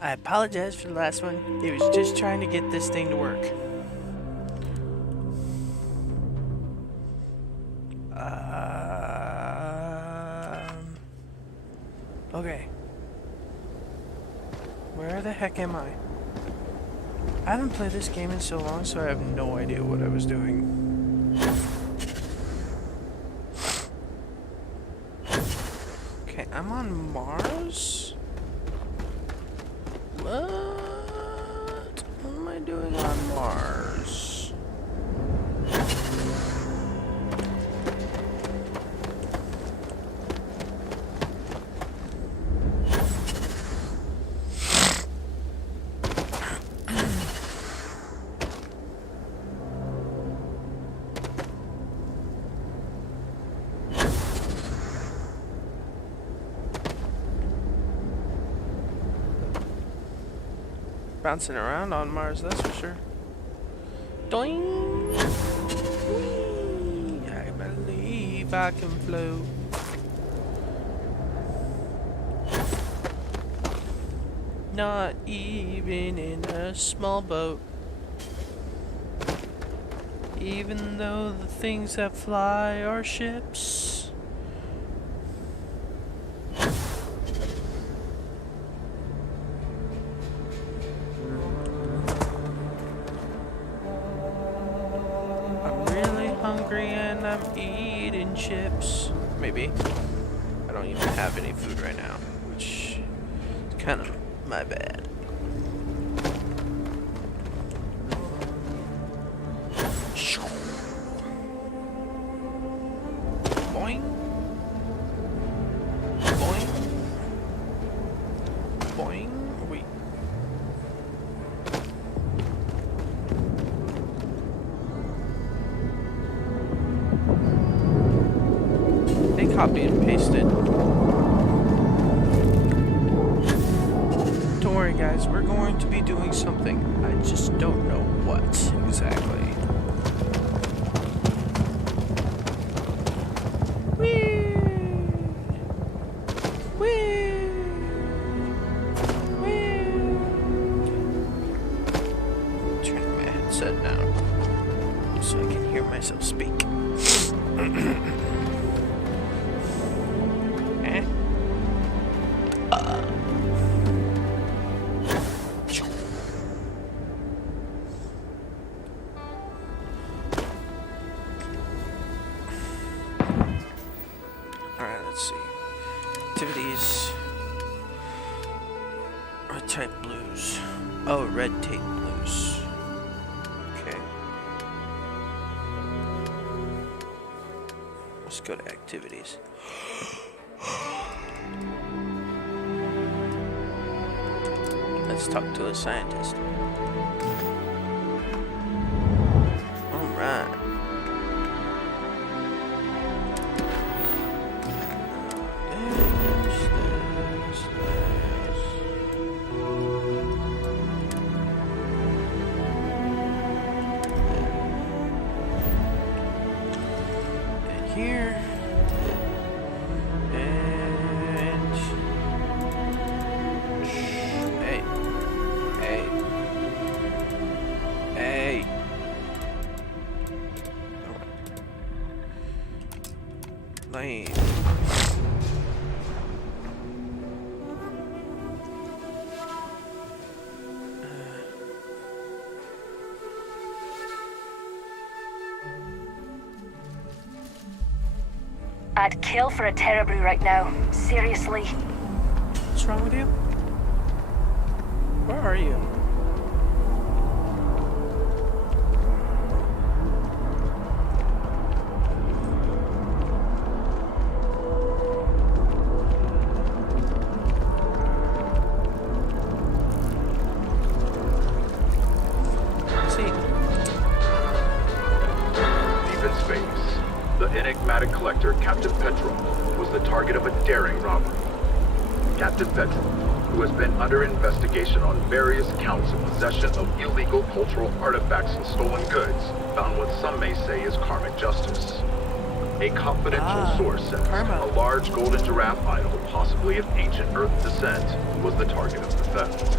I apologize for the last one. It was just trying to get this thing to work. Okay. Where the heck am I? I haven't played this game in so long, so I have no idea what I was doing. Okay, I'm on Mars? What am I doing on Mars? Bouncing around on Mars, that's for sure. Doing. I believe I can float. Not even in a small boat. Even though the things that fly are ships. And I'm eating chips. Maybe. I don't even have any food right now, which is kind of my bad. Boing. Boing. Boing. Wait. Copy and paste it. Don't worry guys, we're going to be doing something. I just don't know what exactly. Whee! Whee! Whee! Turn my headset down so I can hear myself speak. Alright, let's see. Activities. Red type blues. Oh, red tape blues. Okay. Let's go to activities. Let's talk to a scientist. Alright. Here and hey. Lane. I'd kill for a Terribrew right now. Seriously. What's wrong with you? Where are you? Enigmatic collector Captain Petrov was the target of a daring robbery. Captain Petrov, who has been under investigation on various counts of possession of illegal cultural artifacts and stolen goods, found what some may say is karmic justice. A confidential source says a large golden giraffe idol, possibly of ancient Earth descent, was the target of the theft.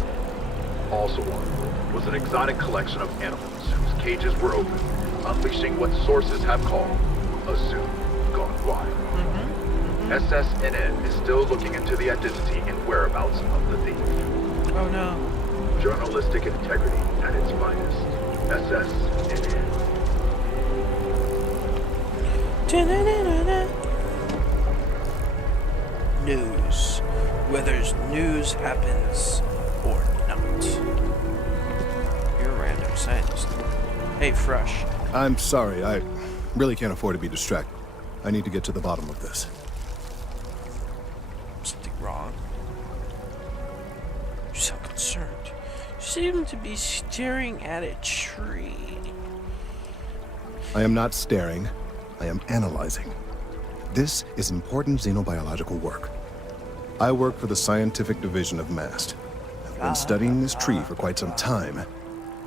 Also on was an exotic collection of animals whose cages were open, unleashing what sources have called a zoo gone wild. SSNN is still looking into the identity and whereabouts of the thief. Oh no. Journalistic integrity at its finest. SSNN. News. Whether news happens or not. You're a random scientist. Hey, Fresh. I'm sorry, I really can't afford to be distracted. I need to get to the bottom of this. Something wrong? You're so concerned. You seem to be staring at a tree. I am not staring, I am analyzing. This is important xenobiological work. I work for the scientific division of MAST. I've been studying this tree for quite some time,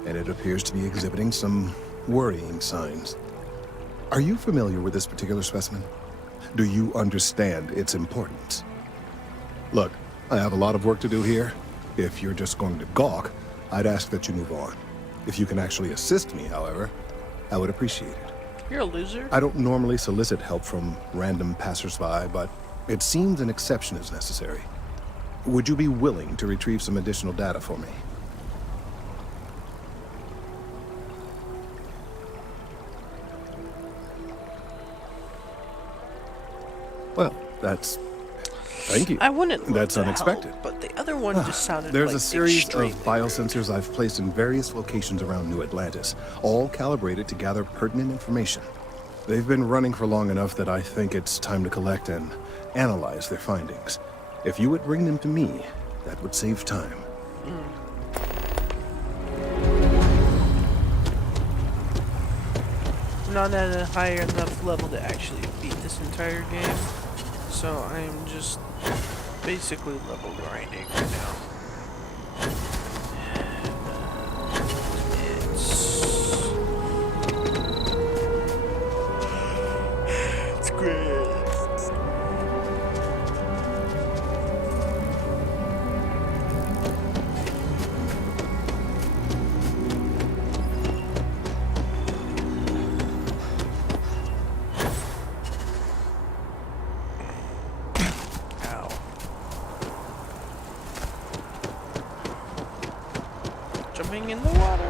and it appears to be exhibiting some worrying signs. Are you familiar with this particular specimen? Do you understand its importance? Look, I have a lot of work to do here. If you're just going to gawk, I'd ask that you move on. If you can actually assist me, however, I would appreciate it. You're a loser. I don't normally solicit help from random passersby, but it seems an exception is necessary. Would you be willing to retrieve some additional data for me? Well, thank you. I wouldn't love That's to unexpected. help, but the other one just sounded There's like a series of extremely biosensors I've placed in various locations around New Atlantis, all calibrated to gather pertinent information. They've been running for long enough that I think it's time to collect and analyze their findings. If you would bring them to me, that would save time. I'm not at a high enough level to actually beat this entire game, so I'm just basically level grinding right now. It's great. Jumping in the water.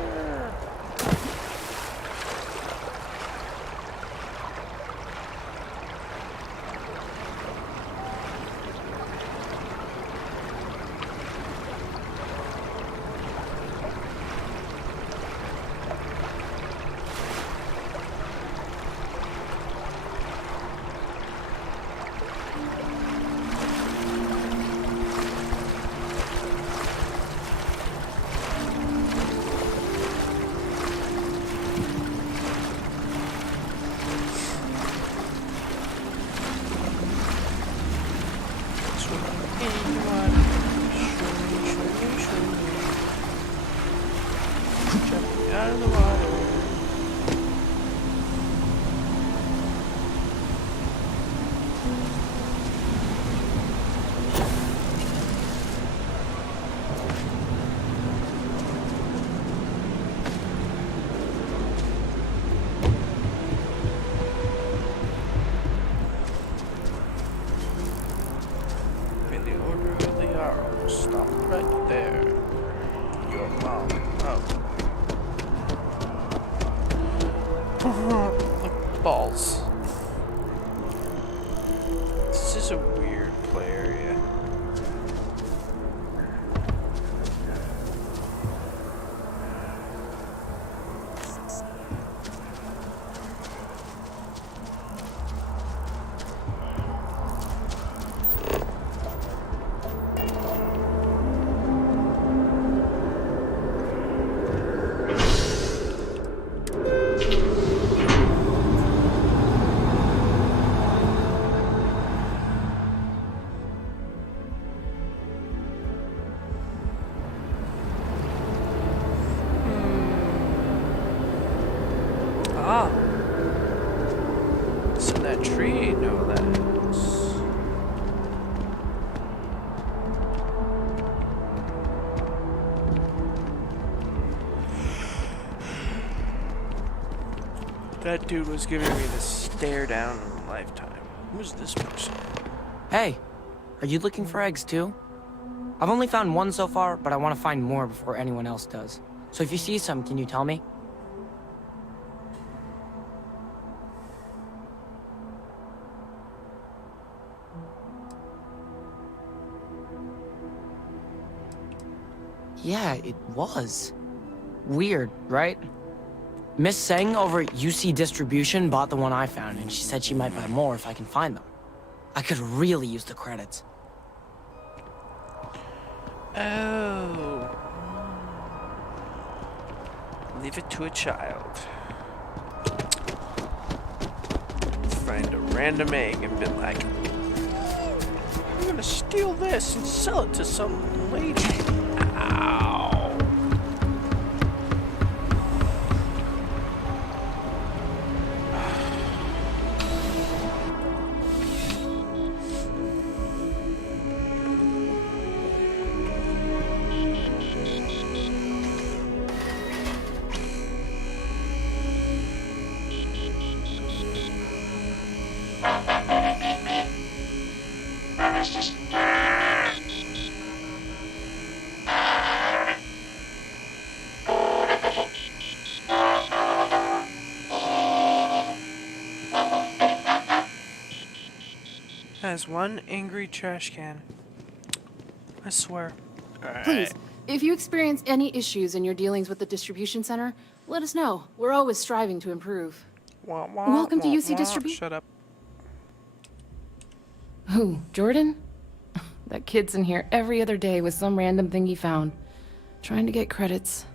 Jumping out of the water. In the order of the arrow, stop right there. Your mom. Oh. Like balls. This is a weird play area. Ah. It's in that tree, no, that is. That dude was giving me the stare down of a lifetime. Who's this person? Hey, are you looking for eggs too? I've only found one so far, but I want to find more before anyone else does. So if you see some, can you tell me? Yeah, it was. Weird, right? Miss Seng over at UC Distribution bought the one I found, and she said she might buy more if I can find them. I could really use the credits. Oh. Leave it to a child. Find a random egg and be like, I'm gonna steal this and sell it to some lady. Ow. Has one angry trash can. I swear. Alright. Please, if you experience any issues in your dealings with the distribution center, let us know. We're always striving to improve. Welcome to UC Distribution. Shut up. Who, Jordan? That kid's in here every other day with some random thing he found. Trying to get credits.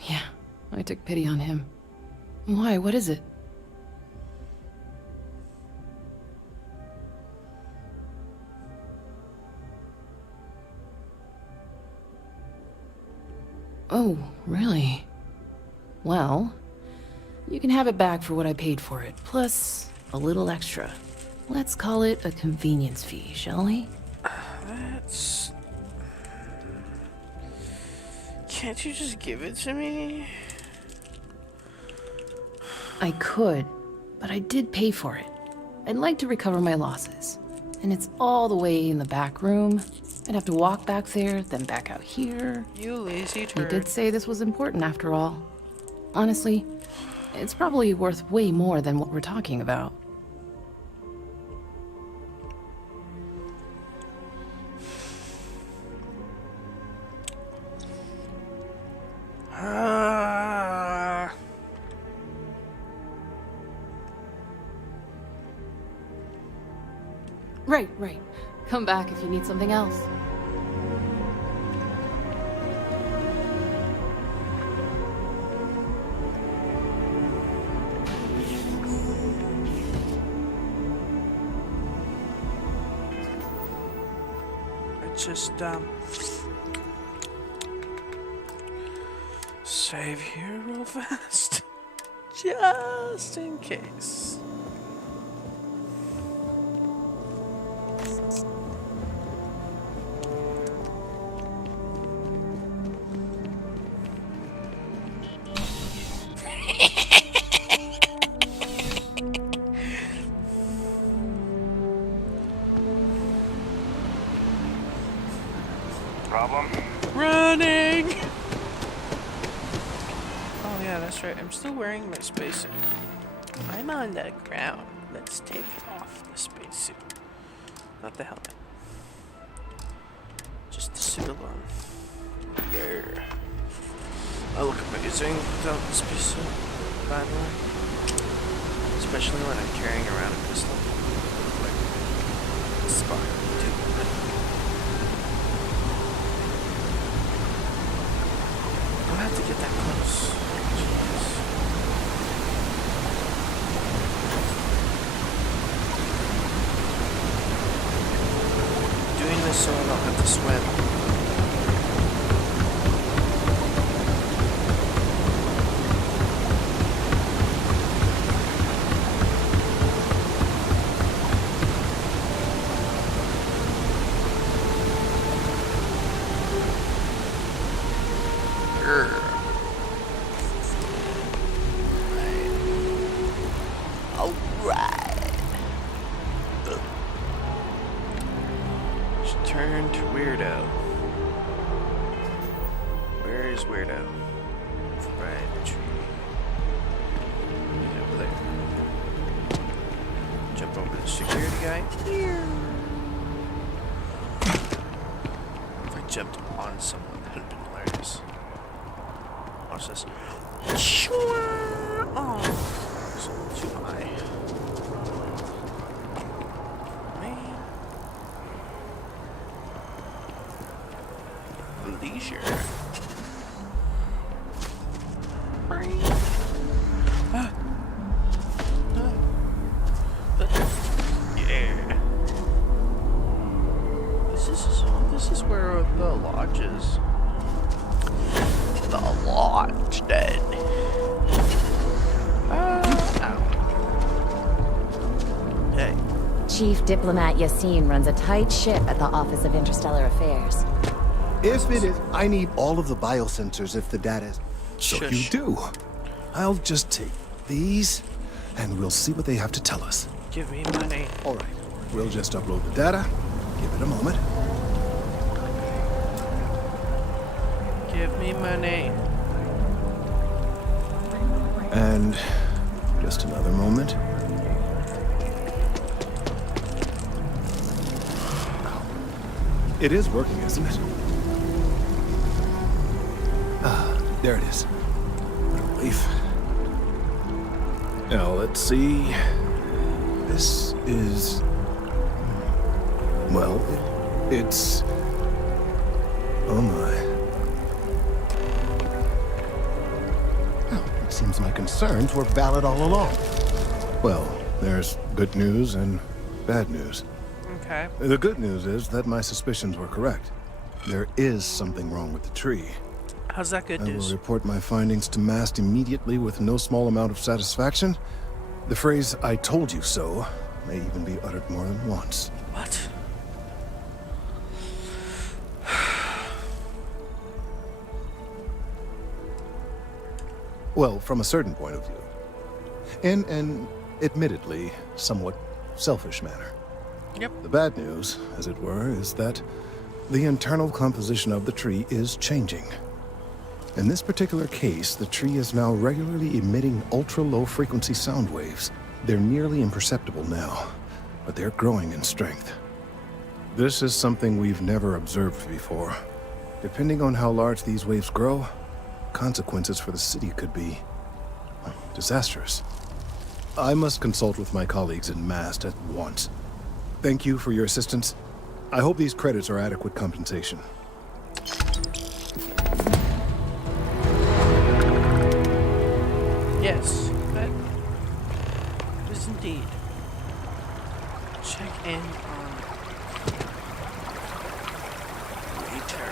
Yeah, I took pity on him. Why, what is it? Oh, really? Well, you can have it back for what I paid for it, plus a little extra. Let's call it a convenience fee, shall we? That's... Can't you just give it to me? I could, but I did pay for it. I'd like to recover my losses. And it's all the way in the back room. I'd have to walk back there, then back out here. You lazy You turd. did say this was important after all. Honestly, it's probably worth way more than what we're talking about. Right. Come back if you need something else. Just save here real fast, just in case. Problem? Running! Oh yeah, that's right. I'm still wearing my spacesuit. I'm on the ground. Let's take off the spacesuit. Not the helmet. Just the suit alone. Yeah. I look amazing without the spacesuit, by the way. Especially when I'm carrying around a pistol. Like, spot, too. I have to get that close. Jeez. Doing this so I don't have to swim. Turned weirdo. Where is weirdo? Right, the tree. He's over there. Jump over the security guy. If I jumped on someone, that would have been hilarious. Watch this. Oh, it's a little too high. Man. Leisure. Yeah. This is where the lodge is. The lodge, then. Hey. Chief Diplomat Yassine runs a tight ship at the Office of Interstellar Affairs. If it is, I need all of the biosensors if the data is... So Shush. you do. I'll just take these, and we'll see what they have to tell us. Give me money. All right. We'll just upload the data. Give it a moment. Give me money. And just another moment. It is working, isn't it? Ah, there it is. What a relief. Now, let's see. This is... Well, it's... Oh my. Well, it seems my concerns were valid all along. Well, there's good news and bad news. Okay. The good news is that my suspicions were correct. There is something wrong with the tree. How's that good I will news? report my findings to MAST immediately with no small amount of satisfaction. The phrase, "I told you so," may even be uttered more than once. What? Well, from a certain point of view. In an admittedly somewhat selfish manner. Yep. The bad news, as it were, is that the internal composition of the tree is changing. In this particular case, the tree is now regularly emitting ultra-low frequency sound waves. They're nearly imperceptible now, but they're growing in strength. This is something we've never observed before. Depending on how large these waves grow, consequences for the city could be disastrous. I must consult with my colleagues in MAST at once. Thank you for your assistance. I hope these credits are adequate compensation. Yes, that is indeed. Check in on later.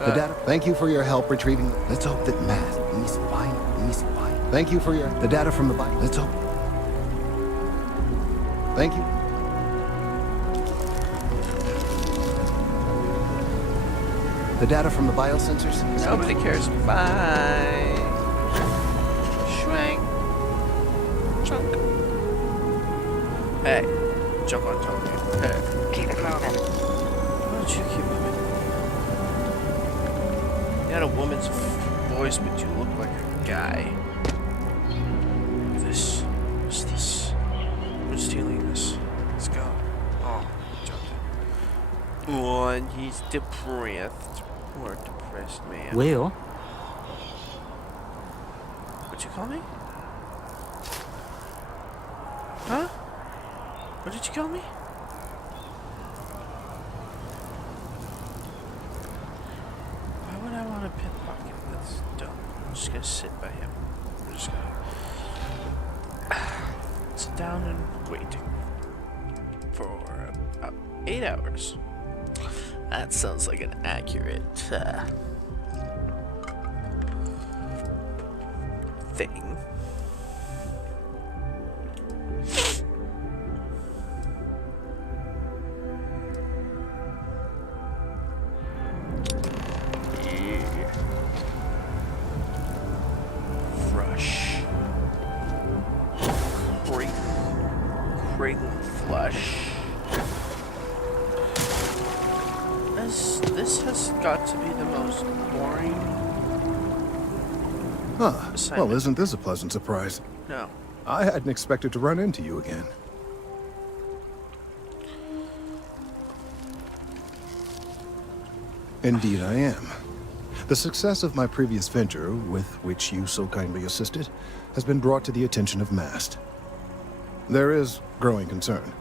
The data. Thank you for your help retrieving. Let's hope that MAST. These fine. Thank you for your. The data from the bike. Let's hope. Thank you. The data from the biosensors. Nobody cares. Bye. Schwank. Chunk. Hey. Jump on top of me. Hey. Keep it moving. Why don't you keep moving? You had a woman's voice, but you look like a guy. What's this? Who's stealing this? Let's go. Oh, jumped it. Oh, and he's depressed. Poor depressed man. Will? What'd you call me? Huh? What did you call me? Why would I want to pickpocket? That's dumb. I'm just gonna sit by him. I'm just gonna sit down and wait for about 8 hours. That sounds like an accurate thing. Yeah. Fresh. Great. boring flush. This has got to be the most boring. Huh. Well, Assignment. isn't this a pleasant surprise? No. I hadn't expected to run into you again. Indeed I am. The success of my previous venture, with which you so kindly assisted, has been brought to the attention of MAST. There is growing concern.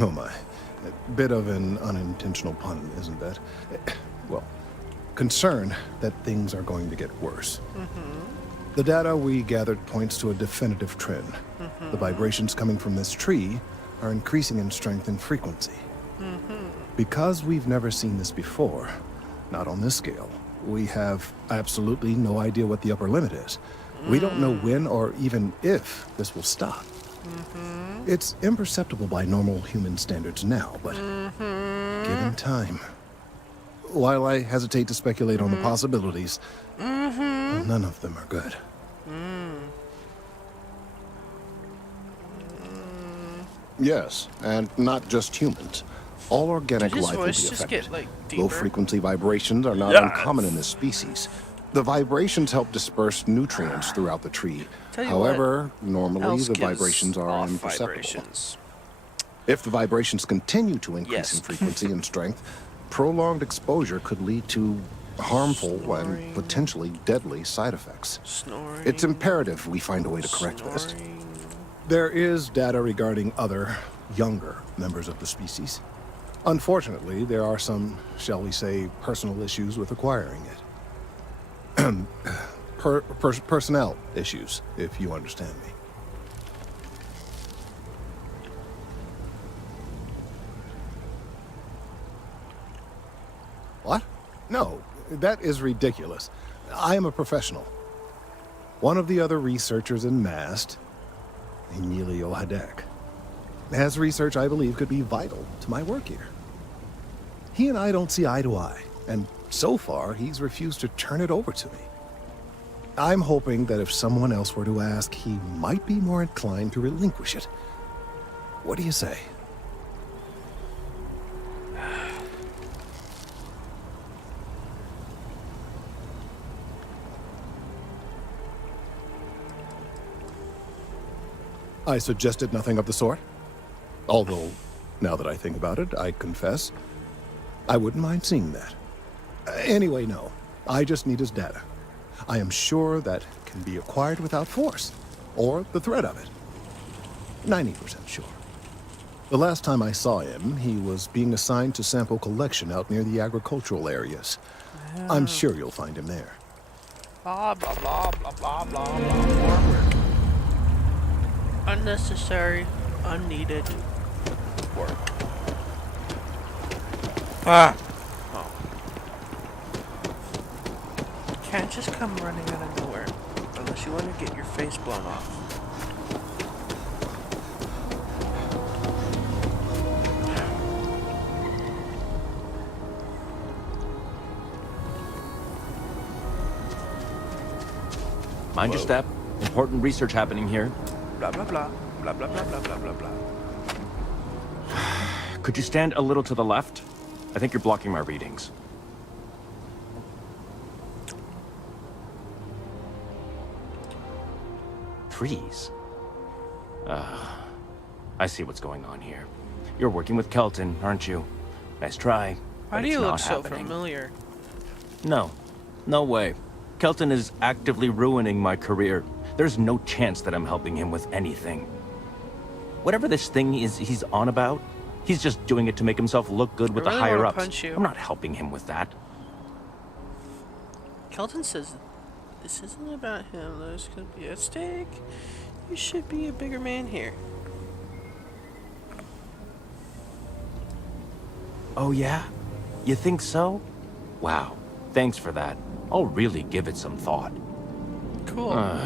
Oh my. A bit of an unintentional pun, isn't that? Well, concern that things are going to get worse. The data we gathered points to a definitive trend. The vibrations coming from this tree are increasing in strength and frequency. Because we've never seen this before, not on this scale, we have absolutely no idea what the upper limit is. We don't know when or even if this will stop. It's imperceptible by normal human standards now, but given time. While I hesitate to speculate on the possibilities, none of them are good. Yes, and not just humans. All organic Did his life will be voice just affected. get, like, deeper? Low-frequency vibrations are not Yes. uncommon in this species. The vibrations help disperse nutrients throughout the tree. Tell you However, normally Else the gives vibrations are off imperceptible. vibrations. If the vibrations continue to increase Yes. in frequency and strength, prolonged exposure could lead to harmful Snoring. and potentially deadly side effects. Snoring. It's imperative we find a way to correct this. Snoring. There is data regarding other, younger members of the species. Unfortunately, there are some, shall we say, personal issues with acquiring it. Personnel issues, if you understand me. What? No, that is ridiculous. I am a professional. One of the other researchers in MAST, Emilio Hadek, has research I believe could be vital to my work here. He and I don't see eye to eye, and so far he's refused to turn it over to me. I'm hoping that if someone else were to ask, he might be more inclined to relinquish it. What do you say? I suggested nothing of the sort. Although, now that I think about it, I confess, I wouldn't mind seeing that. Anyway, no. I just need his data. I am sure that can be acquired without force, or the threat of it. 90% sure. The last time I saw him, he was being assigned to sample collection out near the agricultural areas. I'm sure you'll find him there. Blah, blah, blah, blah, blah, blah, blah. More work. Unnecessary, unneeded work. Ah! Oh. You can't just come running out of nowhere. Unless you want to get your face blown off. Mind your step. Important research happening here. Blah, blah, blah. Blah, blah, blah, blah, blah, blah, blah. Could you stand a little to the left? I think you're blocking my readings. Trees. I see what's going on here. You're working with Kelton, aren't you? Nice try. Why but do it's you look not so happening. familiar? No. No way. Kelton is actively ruining my career. There's no chance that I'm helping him with anything. Whatever this thing is he's on about, he's just doing it to make himself look good with I the really wanna higher-ups. punch you. I'm not helping him with that. Kelton says this isn't about him. There's gonna be a stake. You should be a bigger man here. Oh yeah? You think so? Wow. Thanks for that. I'll really give it some thought. Cool.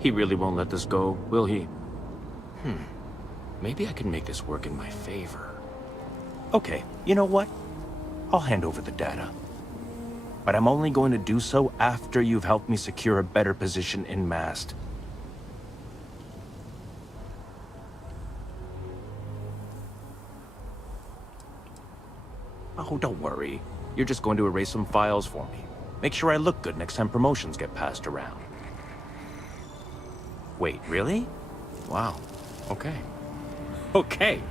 He really won't let this go, will he? Maybe I can make this work in my favor. Okay, you know what? I'll hand over the data. But I'm only going to do so after you've helped me secure a better position in MAST. Oh, don't worry. You're just going to erase some files for me. Make sure I look good next time promotions get passed around. Wait, really? Wow. Okay. Okay.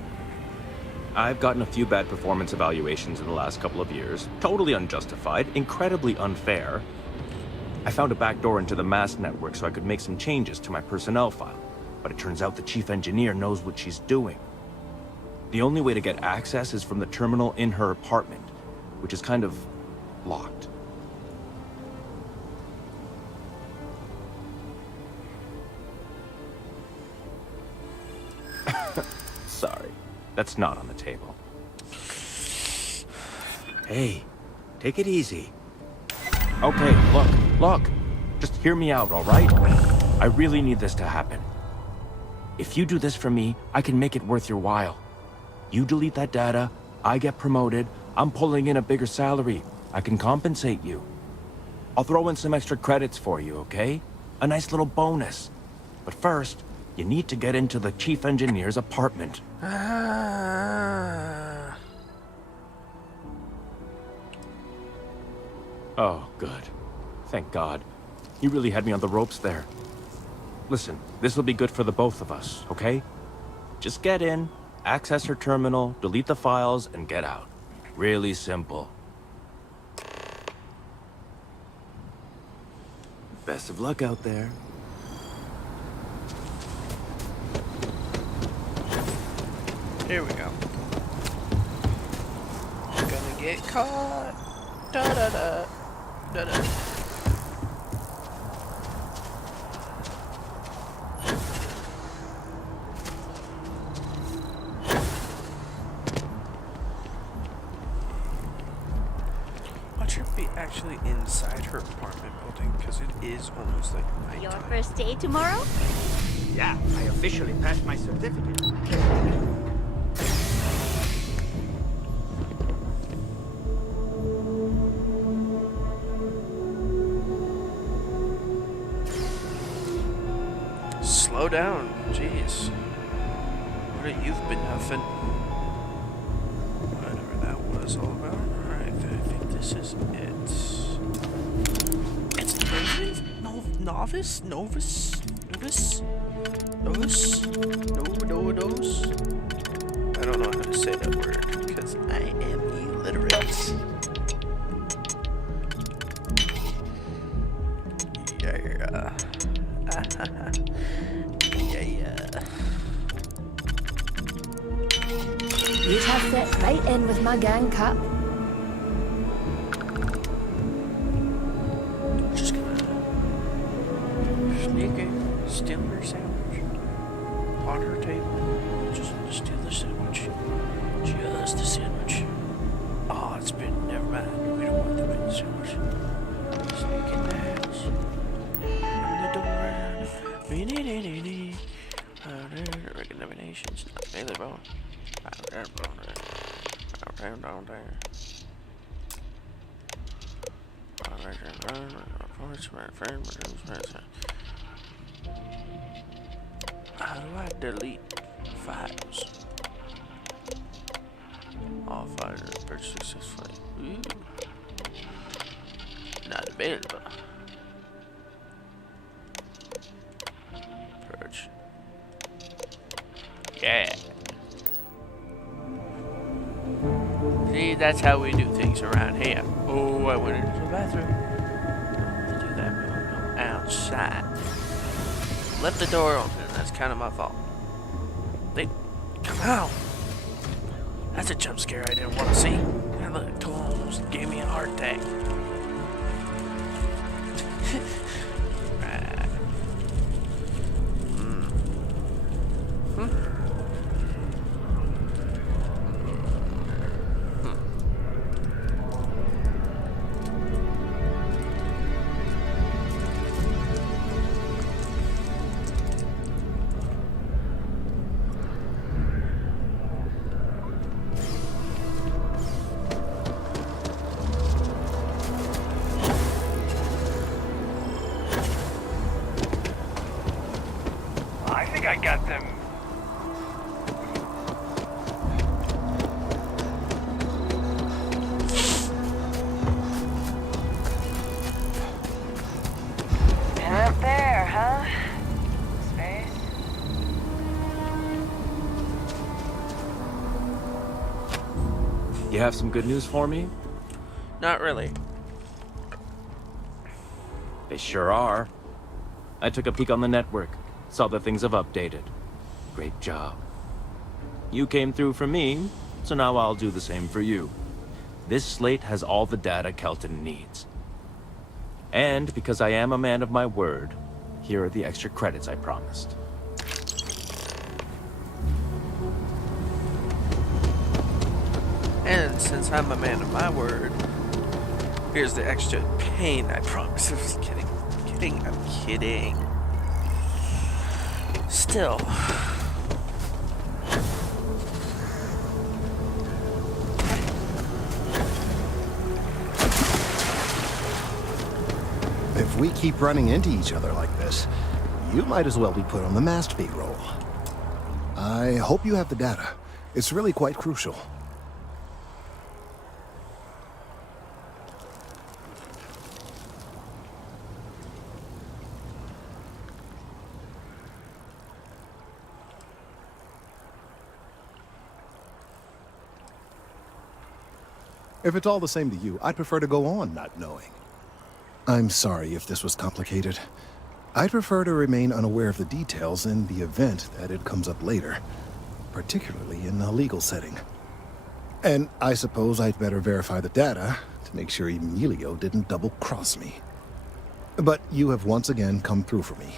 I've gotten a few bad performance evaluations in the last couple of years. Totally unjustified, incredibly unfair. I found a backdoor into the MAST network so I could make some changes to my personnel file. But it turns out the chief engineer knows what she's doing. The only way to get access is from the terminal in her apartment, which is kind of locked. Sorry, that's not on the table. Hey, take it easy. Okay, look. Just hear me out, all right? I really need this to happen. If you do this for me, I can make it worth your while. You delete that data, I get promoted, I'm pulling in a bigger salary. I can compensate you. I'll throw in some extra credits for you, okay? A nice little bonus. But first, you need to get into the chief engineer's apartment. Oh, good. Thank God. You really had me on the ropes there. Listen, this will be good for the both of us, okay? Just get in, access her terminal, delete the files, and get out. Really simple. Best of luck out there. Here we go. Gonna get caught. Da da da. Da da. Watch her be actually inside her apartment building, because it is almost like nighttime. Your first day tomorrow? Yeah, I officially passed my certificate. Slow down, jeez. What have you been huffing? Whatever that was all about. Alright, I think this is it. It's novice? Novus? I don't know how to say that word, because I am illiterate. Yeah. You'd have fit right in with my gang cup. Just gonna sneak in, steal her sandwich on her table. Just steal the sandwich. Just the sandwich. Oh, it's been. Never mind. We don't want the big sandwich. Sneak in the house. Open the door. Recommendations. Available. How do I delete files? All files are purchased successfully. Ooh. Not available. Purge. Yeah. See, that's how we do things around here. Oh, I went into the bathroom. To do that, we will go outside. Left the door open. That's kind of my fault. They come out. That's a jump scare I didn't want to see. That little tool almost gave me a heart attack. Right. I got them. You have some good news for me? Not really. They sure are. I took a peek on the network, saw that things have updated. Great job. You came through for me, so now I'll do the same for you. This slate has all the data Kelton needs. And because I am a man of my word, here are the extra credits I promised. And since I'm a man of my word, here's the extra pain I promise. I'm just kidding. I'm kidding. Still. If we keep running into each other like this, you might as well be put on the mast fee roll. I hope you have the data. It's really quite crucial. If it's all the same to you, I'd prefer to go on not knowing. I'm sorry if this was complicated. I'd prefer to remain unaware of the details in the event that it comes up later, particularly in a legal setting. And I suppose I'd better verify the data to make sure Emilio didn't double-cross me. But you have once again come through for me.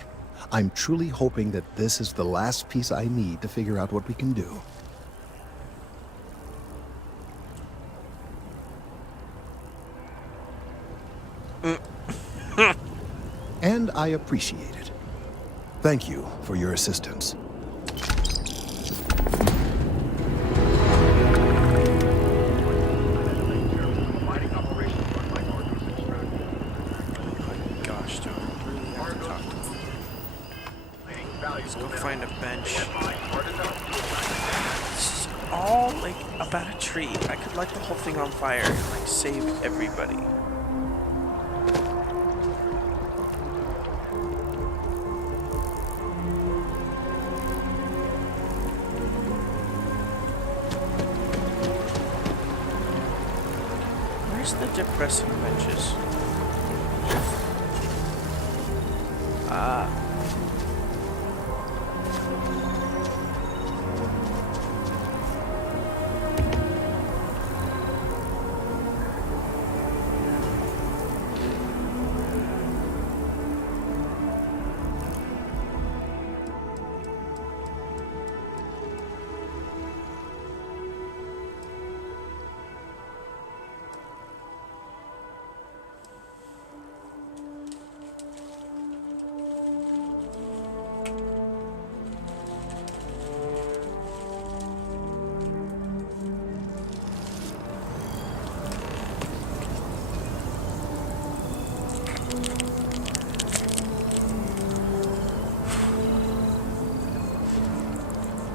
I'm truly hoping that this is the last piece I need to figure out what we can do. And I appreciate it. Thank you for your assistance. Gosh, do I really have to talk to him? Let's go find a bench. This is all like about a tree. I could light the whole thing on fire and like save everybody. Where's the depressing benches?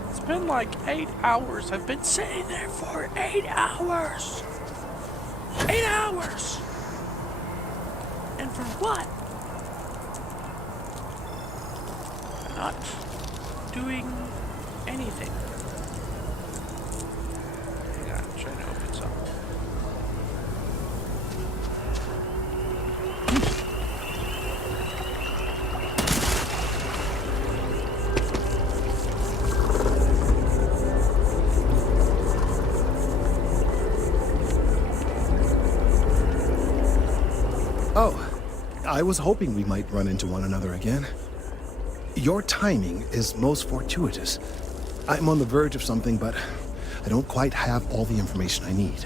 It's been like 8 hours. I've been sitting there for 8 hours. 8 hours. And for what? I'm not doing anything. Hang on, I'm trying to open something. Oh, I was hoping we might run into one another again. Your timing is most fortuitous. I'm on the verge of something, but I don't quite have all the information I need.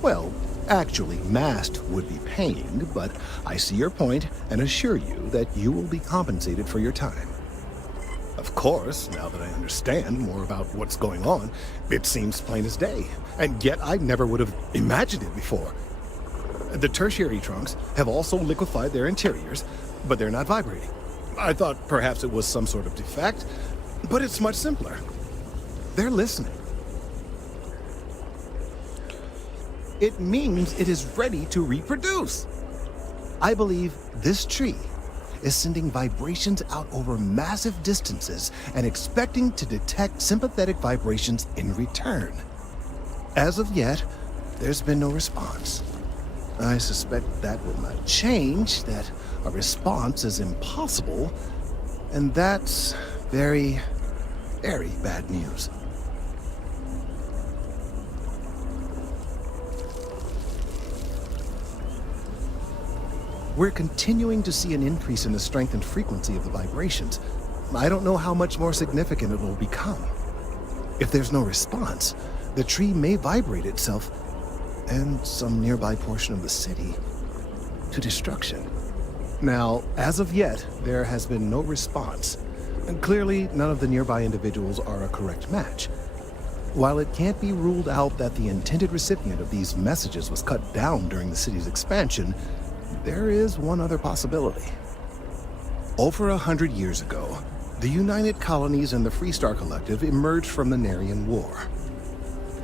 Well, actually, Mast would be paying, but I see your point and assure you that you will be compensated for your time. Of course, now that I understand more about what's going on, it seems plain as day, and yet I never would have imagined it before. The tertiary trunks have also liquefied their interiors, but they're not vibrating. I thought perhaps it was some sort of defect, but it's much simpler. They're listening. It means it is ready to reproduce. I believe this tree is sending vibrations out over massive distances and expecting to detect sympathetic vibrations in return. As of yet, there's been no response. I suspect that will not change, that a response is impossible, and that's very, very bad news. We're continuing to see an increase in the strength and frequency of the vibrations. I don't know how much more significant it will become. If there's no response, the tree may vibrate itself and some nearby portion of the city to destruction. Now, as of yet, there has been no response, and clearly none of the nearby individuals are a correct match. While it can't be ruled out that the intended recipient of these messages was cut down during the city's expansion, there is one other possibility. Over 100 years ago, the United Colonies and the Freestar Collective emerged from the Narian War.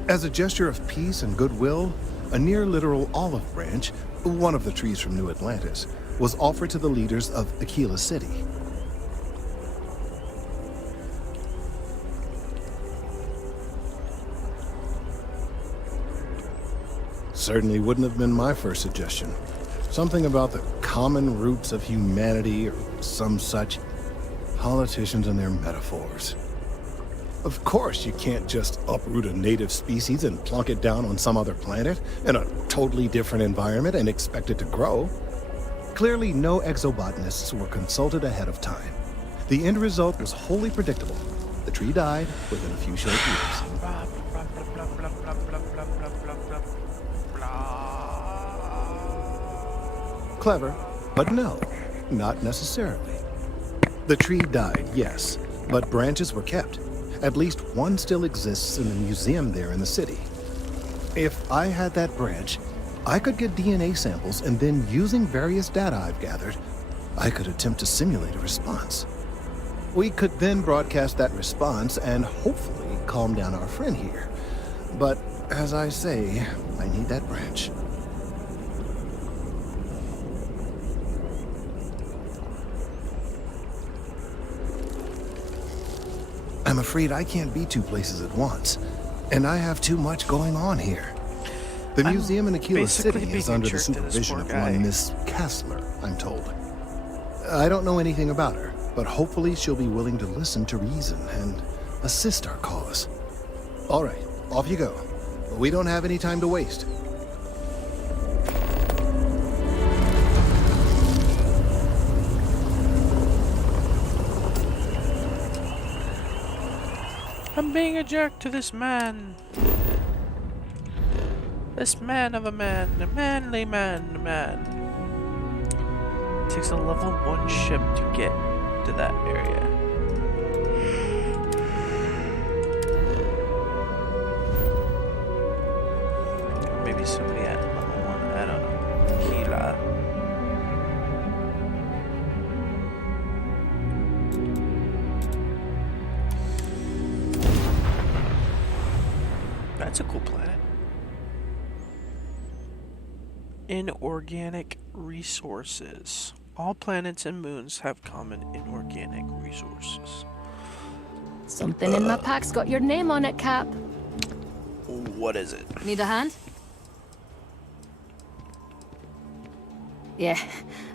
As a gesture of peace and goodwill, a near-literal olive branch, one of the trees from New Atlantis, was offered to the leaders of Aquila City. Certainly wouldn't have been my first suggestion. Something about the common roots of humanity or some such. Politicians and their metaphors. Of course you can't just uproot a native species and plunk it down on some other planet in a totally different environment and expect it to grow. Clearly no exobotanists were consulted ahead of time. The end result was wholly predictable. The tree died within a few short years. Clever, but no, not necessarily. The tree died, yes, but branches were kept. At least one still exists in the museum there in the city. If I had that branch, I could get DNA samples, and then using various data I've gathered, I could attempt to simulate a response. We could then broadcast that response and hopefully calm down our friend here. But as I say, I need that branch. I'm afraid I can't be two places at once, and I have too much going on here. The museum in Aquila City is under the supervision of one Miss Kessler, I'm told. I don't know anything about her, but hopefully she'll be willing to listen to reason and assist our cause. All right, off you go. We don't have any time to waste. I'm being a jerk to this man. This man of a man, a manly man, It takes a level 1 ship to get to that area. Maybe somebody at level 1, I don't know. Gila. That's a cool planet. Inorganic resources. All planets and moons have common inorganic resources. Something in my pack's got your name on it, Cap. What is it? Need a hand? Yeah,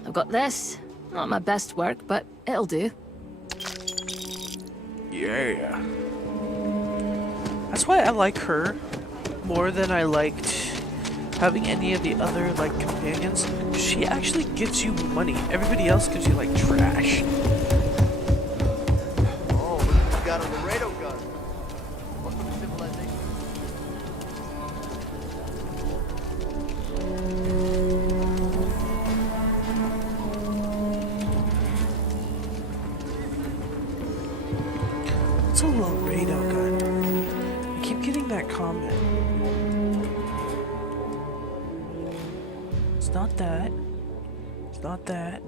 I've got this. Not my best work, but it'll do. Yeah. That's why I like her more than I liked having any of the other, like, companions. She actually gives you money. Everybody else gives you, like, trash. Oh, look what you got on the radar gun. Welcome to civilization. It's a low radar gun. I keep getting that comment. It's not that. It's not that.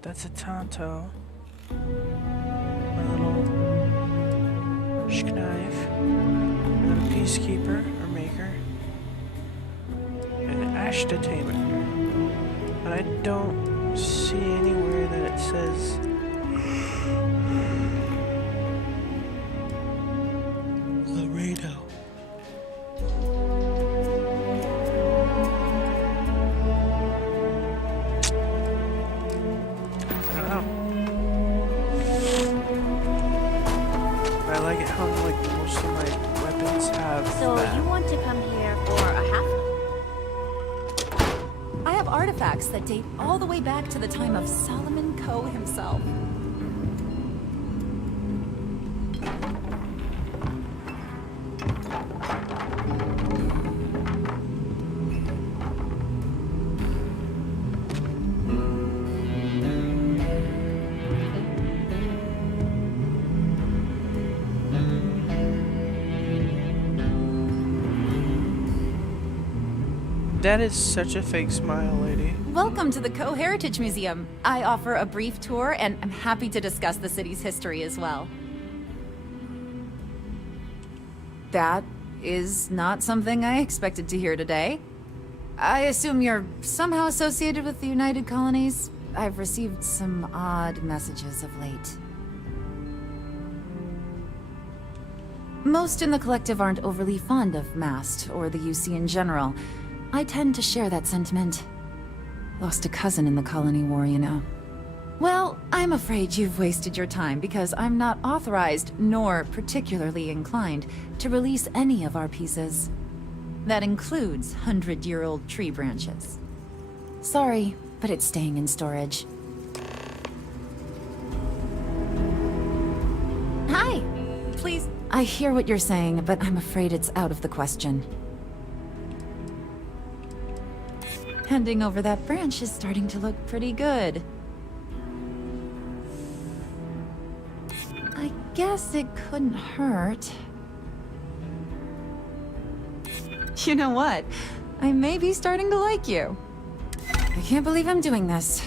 That's a Tonto. My little Schknife. My little peacekeeper or maker. Crash detainment. But I don't see anywhere that it says Laredo. I don't know. But I like it how like most of my weapons have So that. you want to come here for a half? I have artifacts that date all the way back to the time of Solomon Coe himself. That is such a fake smile, lady. Welcome to the Coe Heritage Museum. I offer a brief tour, and I'm happy to discuss the city's history as well. That is not something I expected to hear today. I assume you're somehow associated with the United Colonies? I've received some odd messages of late. Most in the collective aren't overly fond of MAST or the UC in general. I tend to share that sentiment. Lost a cousin in the colony war, you know. Well, I'm afraid you've wasted your time because I'm not authorized, nor particularly inclined, to release any of our pieces. That includes 100-year-old tree branches. Sorry, but it's staying in storage. Hi! Please. I hear what you're saying, but I'm afraid it's out of the question. Handing over that branch is starting to look pretty good. I guess it couldn't hurt. You know what? I may be starting to like you. I can't believe I'm doing this.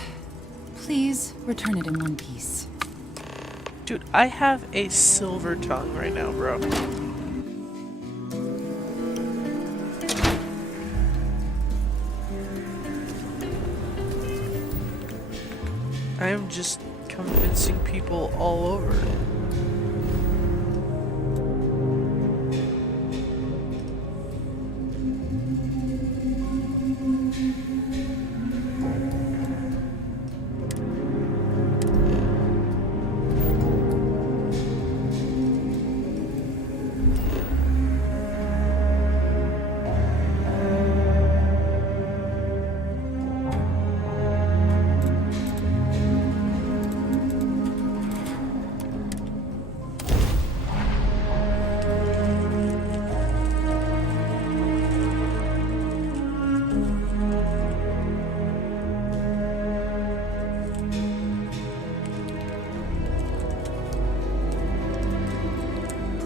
Please return it in one piece. Dude, I have a silver tongue right now, bro. I am just convincing people all over.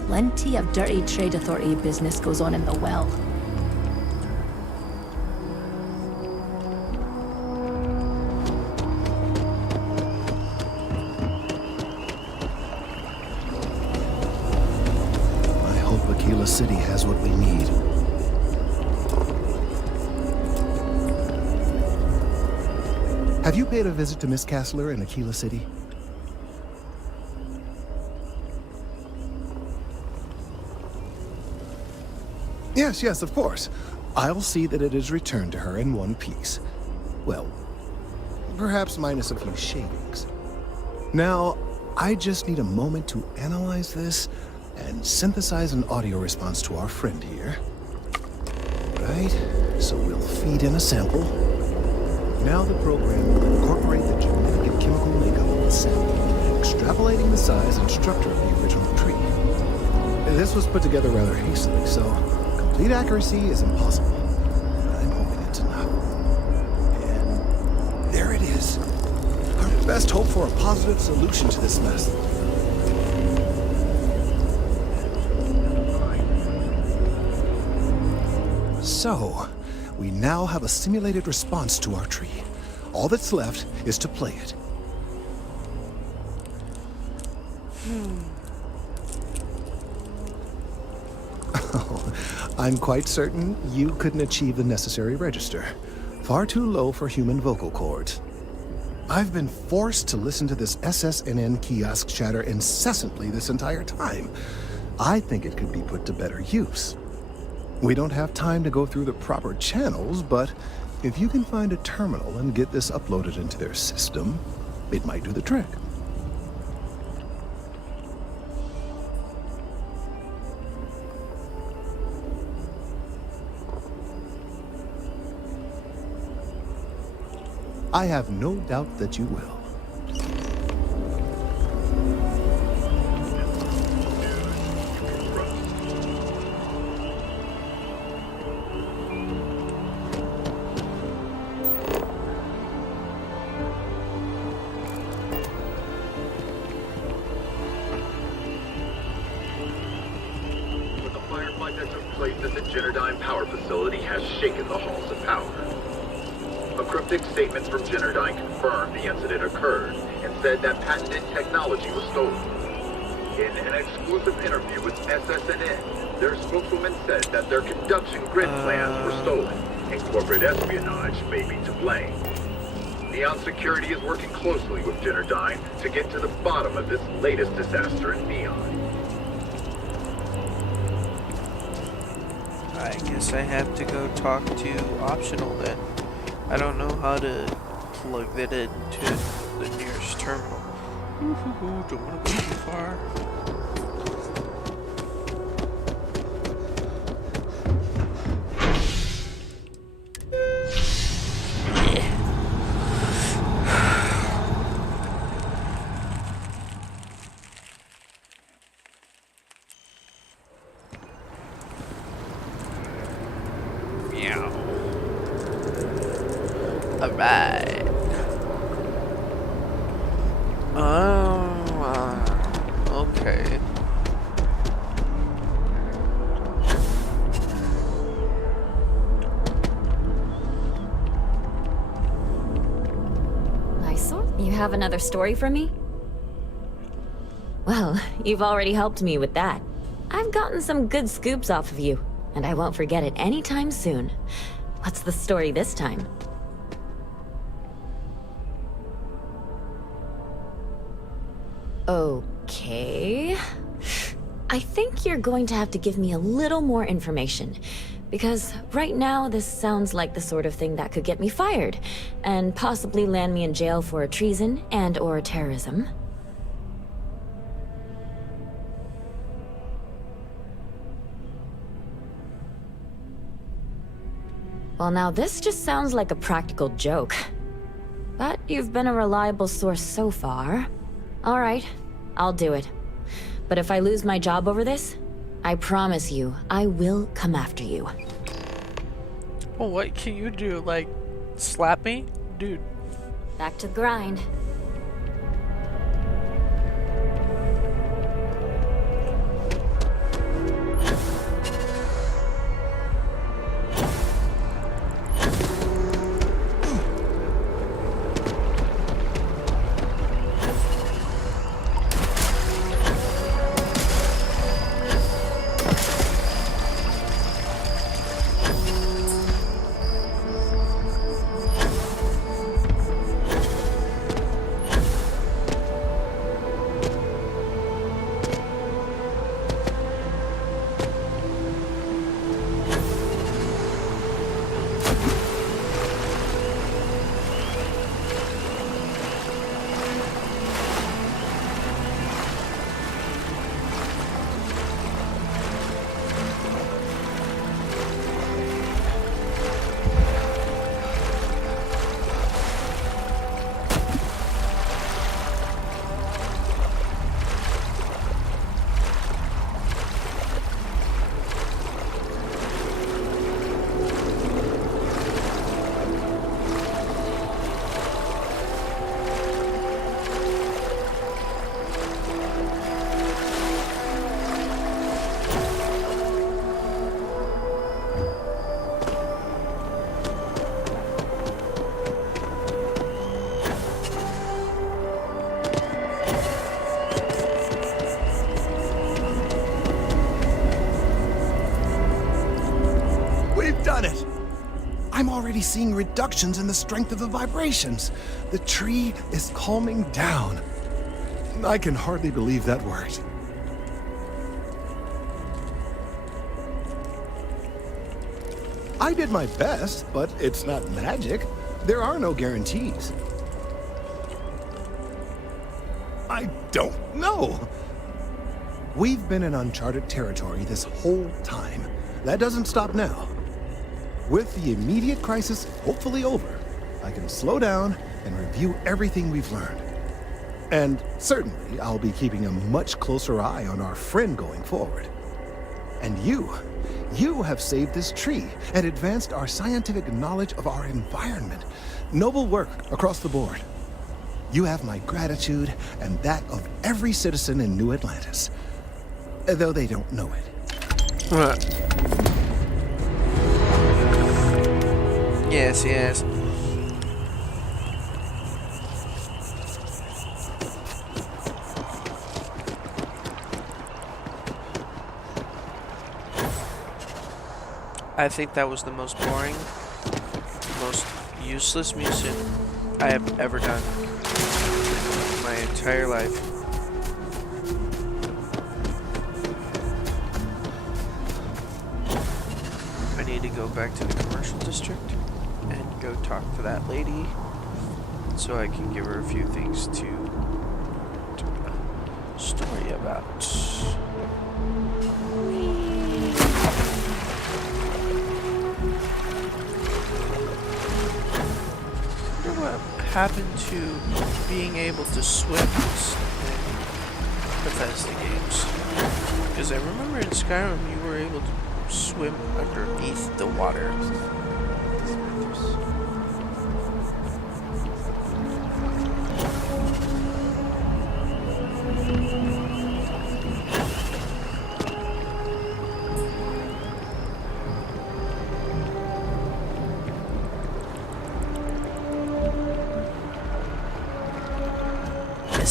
Plenty of dirty trade authority business goes on in the well. I hope Aquila City has what we need. Have you paid a visit to Miss Castler in Aquila City? Yes, of course. I'll see that it is returned to her in one piece. Well, perhaps minus a few shavings. Now, I just need a moment to analyze this and synthesize an audio response to our friend here. Right, so we'll feed in a sample. Now the program will incorporate the genetic and chemical makeup of the sample, extrapolating the size and structure of the original tree. This was put together rather hastily, so complete accuracy is impossible. But I'm hoping it's enough. And there it is. Our best hope for a positive solution to this mess. So, we now have a simulated response to our tree. All that's left is to play it. I'm quite certain you couldn't achieve the necessary register. Far too low for human vocal cords. I've been forced to listen to this SSNN kiosk chatter incessantly this entire time. I think it could be put to better use. We don't have time to go through the proper channels, but if you can find a terminal and get this uploaded into their system, it might do the trick. I have no doubt that you will. But the firefight that took place at the Jennerdyne power facility has shaken the halls of power. A cryptic statement from Jennerdyne confirmed the incident occurred and said that patented technology was stolen. In an exclusive interview with SSNN, their spokeswoman said that their conduction grid plans were stolen and corporate espionage may be to blame. Neon Security is working closely with Jennerdyne to get to the bottom of this latest disaster in Neon. I guess I have to go talk to Optional then. I don't know how to plug that into the nearest terminal. Don't want to go too far. Alright. Okay. Mysore, you have another story for me? Well, you've already helped me with that. I've gotten some good scoops off of you, and I won't forget it anytime soon. What's the story this time? Okay. I think you're going to have to give me a little more information, because right now this sounds like the sort of thing that could get me fired, and possibly land me in jail for treason and/or terrorism. Well, now this just sounds like a practical joke. But you've been a reliable source so far. All right, I'll do it. But if I lose my job over this, I promise you, I will come after you. Well, what can you do? Like, slap me? Dude. Back to the grind. already seeing reductions in the strength of the vibrations. The tree is calming down. I can hardly believe that worked. I did my best, but it's not magic. There are no guarantees. I don't know. We've been in uncharted territory this whole time. That doesn't stop now. With the immediate crisis hopefully over, I can slow down and review everything we've learned. And certainly, I'll be keeping a much closer eye on our friend going forward. And you have saved this tree and advanced our scientific knowledge of our environment. Noble work across the board. You have my gratitude and that of every citizen in New Atlantis. Though they don't know it. Yes, yes. I think that was the most boring, most useless mission I have ever done in my entire life. I need to go back to the commercial district and go talk to that lady so I can give her a few things to story about. What happened to being able to swim in Bethesda games? Because I remember in Skyrim you were able to swim underneath the water.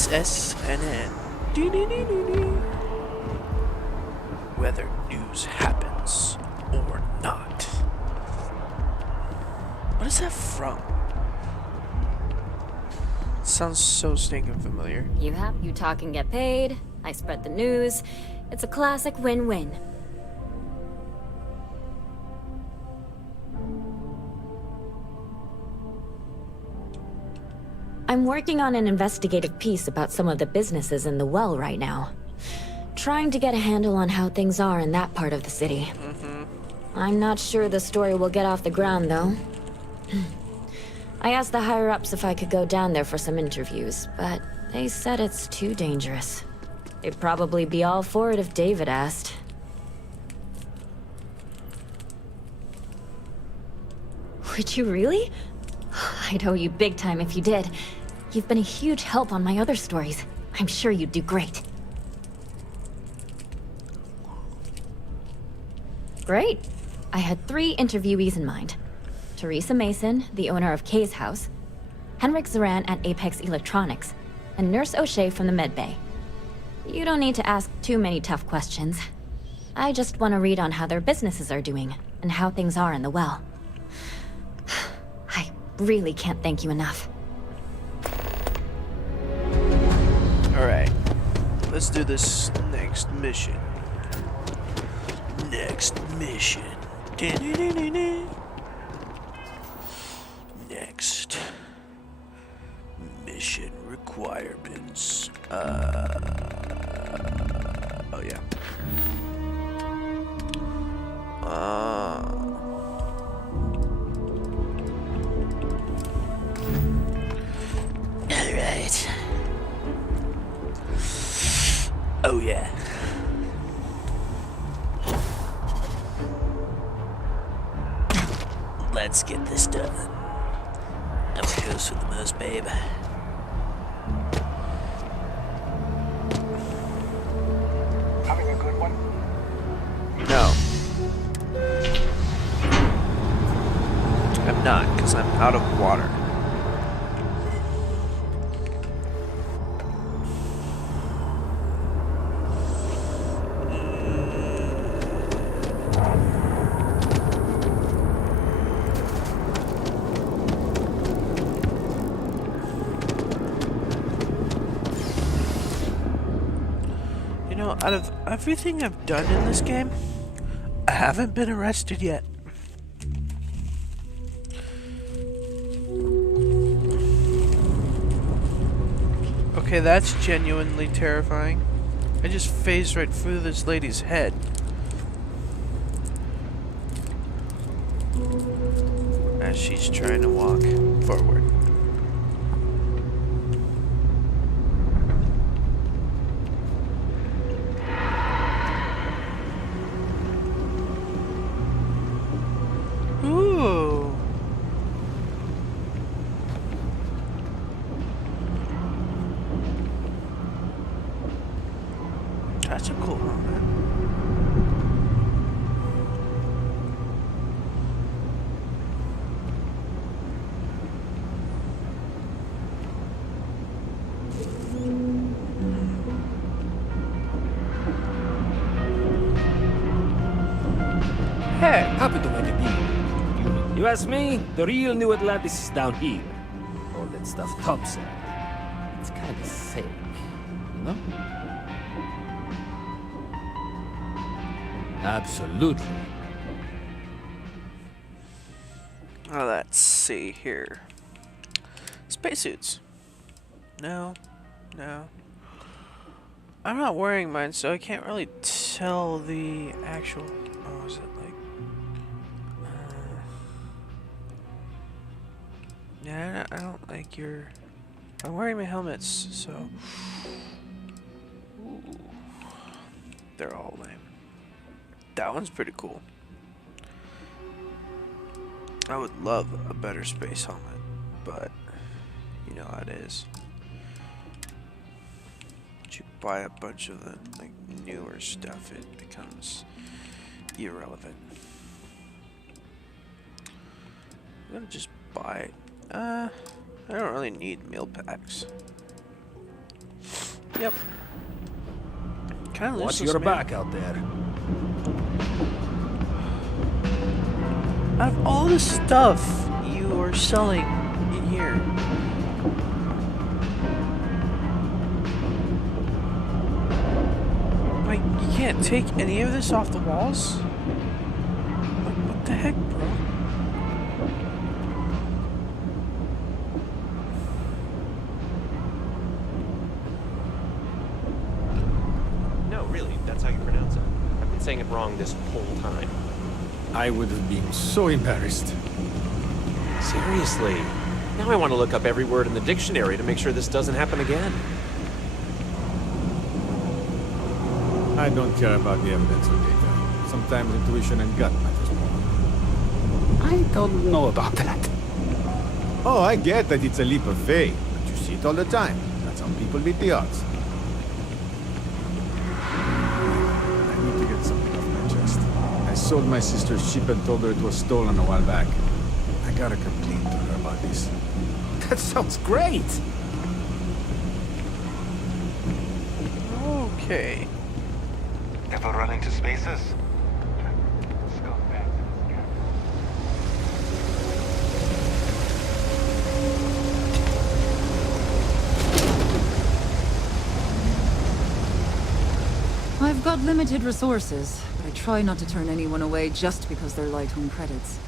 SNN. Whether news happens or not. What is that from? It sounds so stinking familiar. You talk and get paid. I spread the news. It's a classic win-win. I'm working on an investigative piece about some of the businesses in the well right now. Trying to get a handle on how things are in that part of the city. I'm not sure the story will get off the ground, though. I asked the higher-ups if I could go down there for some interviews, but they said it's too dangerous. They'd probably be all for it if David asked. Would you really? I'd owe you big time if you did. You've been a huge help on my other stories. I'm sure you'd do great. Great. I had 3 interviewees in mind. Teresa Mason, the owner of Kay's house, Henrik Zoran at Apex Electronics, and Nurse O'Shea from the medbay. You don't need to ask too many tough questions. I just want to read on how their businesses are doing, and how things are in the well. I really can't thank you enough. Alright, let's do this next mission. Next mission. Next mission requirements. Oh yeah. Alright. Oh yeah. Let's get this done. That one goes for the most, babe. Having a good one? No. I'm not, because I'm out of water. know, out of everything I've done in this game, I haven't been arrested yet. Okay, that's genuinely terrifying. I just phased right through this lady's head. As she's trying to walk forward. Ooh. That's a cool helmet. Hey. Happy to make a deal. You ask me, the real New Atlantis is down here. All that stuff topside. It's kind of fake, you know? Absolutely. Oh, let's see here. Spacesuits. No. No. I'm not wearing mine, so I can't really tell the actual... Oh, is it like... Yeah, I don't like your... I'm wearing my helmets, so... Ooh. They're all lame. That one's pretty cool. I would love a better space helmet, but you know how it is. Once you buy a bunch of the like newer stuff, it becomes irrelevant. I'm gonna just buy it. I don't really need meal packs. Yep. Kind of Watch your back out there. Out of all the stuff you are selling in here, like, you can't take any of this off the walls? Like, what the heck, bro? No, really, that's how you pronounce it. I've been saying it wrong this whole time. I would have been so embarrassed. Seriously. Now I want to look up every word in the dictionary to make sure this doesn't happen again. I don't care about the evidence or data. Sometimes intuition and gut matters more. I don't know about that. Oh, I get that it's a leap of faith, but you see it all the time. That's how people beat the odds. I need to get something off my chest. I sold my sister's ship and told her it was stolen a while back. I gotta complain to her about this. That sounds great! Okay. Ever run into spaces? I've got limited resources, but I try not to turn anyone away just because they're light on credits.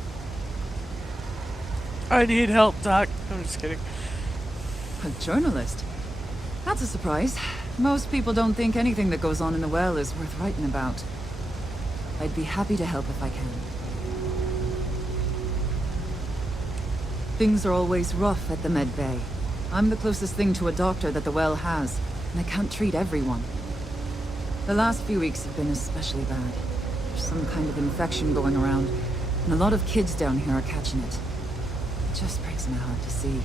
I need help, Doc. I'm just kidding. A journalist? That's a surprise. Most people don't think anything that goes on in the well is worth writing about. I'd be happy to help if I can. Things are always rough at the med bay. I'm the closest thing to a doctor that the well has, and I can't treat everyone. The last few weeks have been especially bad. There's some kind of infection going around, and a lot of kids down here are catching it. It just breaks my heart to see.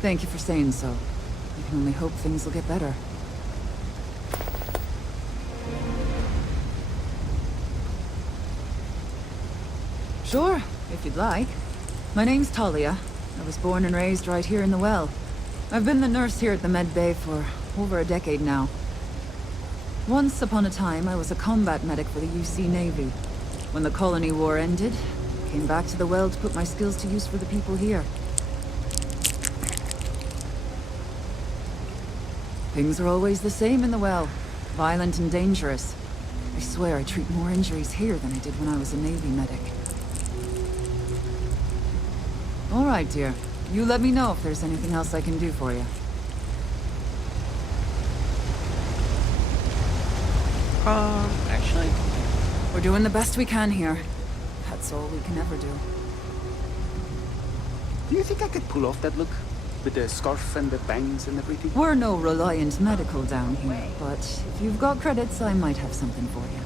Thank you for saying so. I can only hope things will get better. Sure, if you'd like. My name's Talia. I was born and raised right here in the well. I've been the nurse here at the med bay for over a decade now. Once upon a time, I was a combat medic for the UC Navy. When the colony war ended, Came back to the well to put my skills to use for the people here. Things are always the same in the well. Violent and dangerous. I swear I treat more injuries here than I did when I was a Navy medic. All right, dear. You let me know if there's anything else I can do for you. Actually, We're doing the best we can here. That's all we can ever do. Do you think I could pull off that look? With the scarf and the bangs and everything? We're no Reliant Medical down here, but if you've got credits, I might have something for you.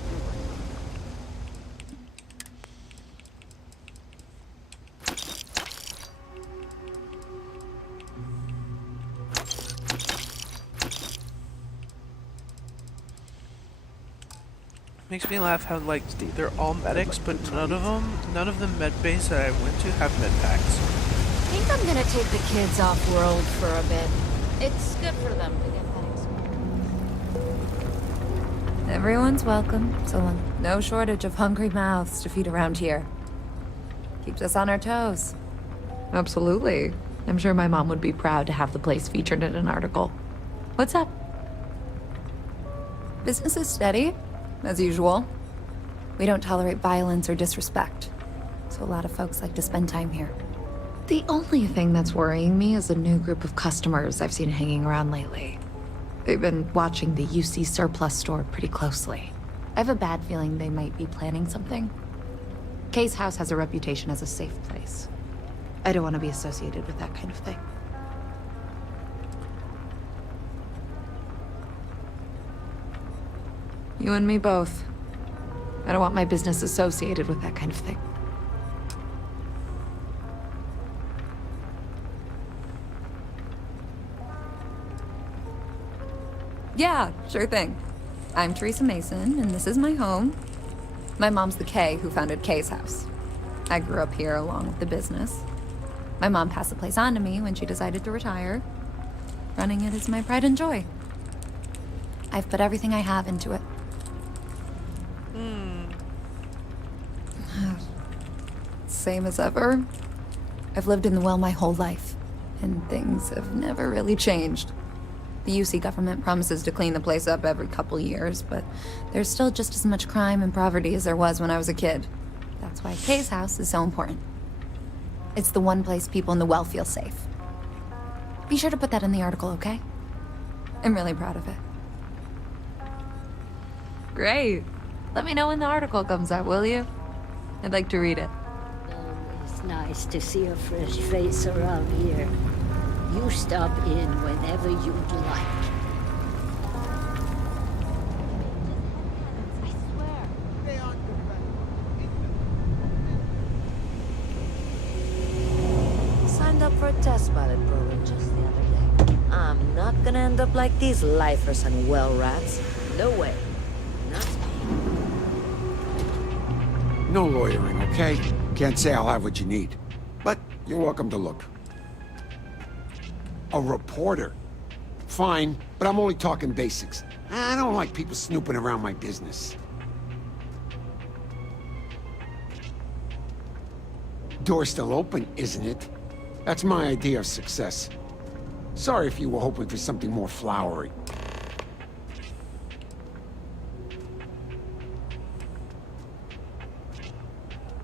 makes me laugh how like they're all medics, but none of the med base that I went to have med packs. I think I'm gonna take the kids off-world for a bit. It's good for them to get that experience. Everyone's welcome, so no shortage of hungry mouths to feed around here. Keeps us on our toes. Absolutely. I'm sure my mom would be proud to have the place featured in an article. What's up? Business is steady, as usual. We don't tolerate violence or disrespect, so a lot of folks like to spend time here. The only thing that's worrying me is a new group of customers I've seen hanging around lately. They've been watching the UC surplus store pretty closely. I have a bad feeling they might be planning something. Kay's house has a reputation as a safe place. I don't want to be associated with that kind of thing. You and me both. I don't want my business associated with that kind of thing. Yeah, sure thing. I'm Teresa Mason, and this is my home. My mom's the Kay who founded Kay's house. I grew up here along with the business. My mom passed the place on to me when she decided to retire. Running it is my pride and joy. I've put everything I have into it. Same as ever. I've lived in the well my whole life, and things have never really changed. The UC government promises to clean the place up every couple years, but there's still just as much crime and poverty as there was when I was a kid. That's why Kay's house is so important. It's the one place people in the well feel safe. Be sure to put that in the article, okay? I'm really proud of it. Great. Let me know when the article comes out, will you? I'd like to read it. It's nice to see a fresh face around here. You stop in whenever you'd like. Signed up for a test pilot program just the other day. I'm not gonna end up like these lifers and well rats. No way. Not me. No lawyering, okay? Can't say I'll have what you need. But you're welcome to look. A reporter? Fine, but I'm only talking basics. I don't like people snooping around my business. Door's still open, isn't it? That's my idea of success. Sorry if you were hoping for something more flowery.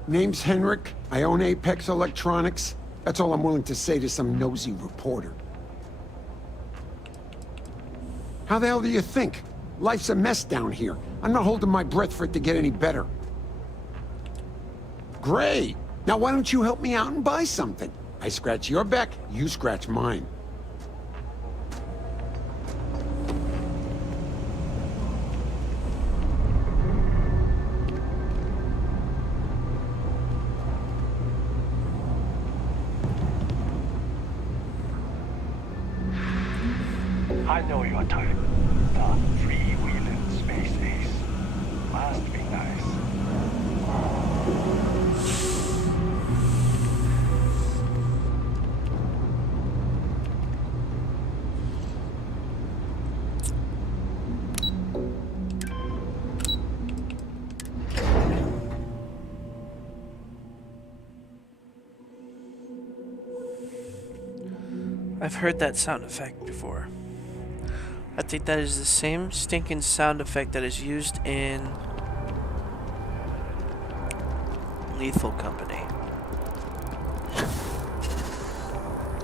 Name's Henrik. I own Apex Electronics. That's all I'm willing to say to some nosy reporter. How the hell do you think? Life's a mess down here. I'm not holding my breath for it to get any better. Great! Now why don't you help me out and buy something? I scratch your back, you scratch mine. I know your type. The free-wheeling space ace. Must be nice. I've heard that sound effect before. I think that is the same stinking sound effect that is used in Lethal Company.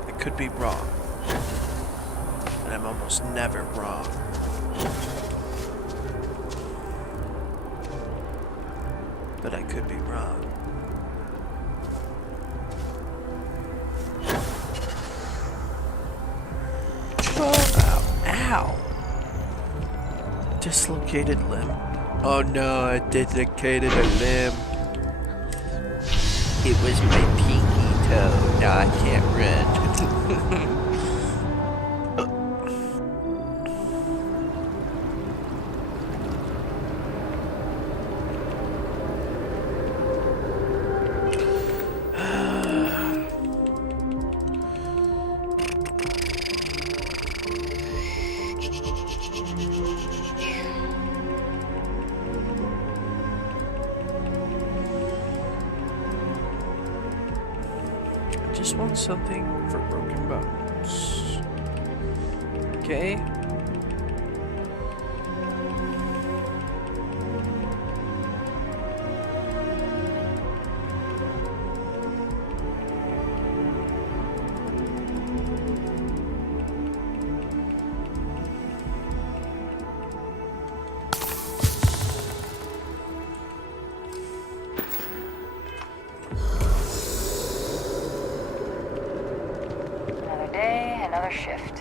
I could be wrong, and I'm almost never wrong. But I could be wrong. Ow. Dislocated limb. Oh no, I dislocated a limb. It was my pinky toe. Now I can't run. Just want something for broken bones. Okay. Another shift.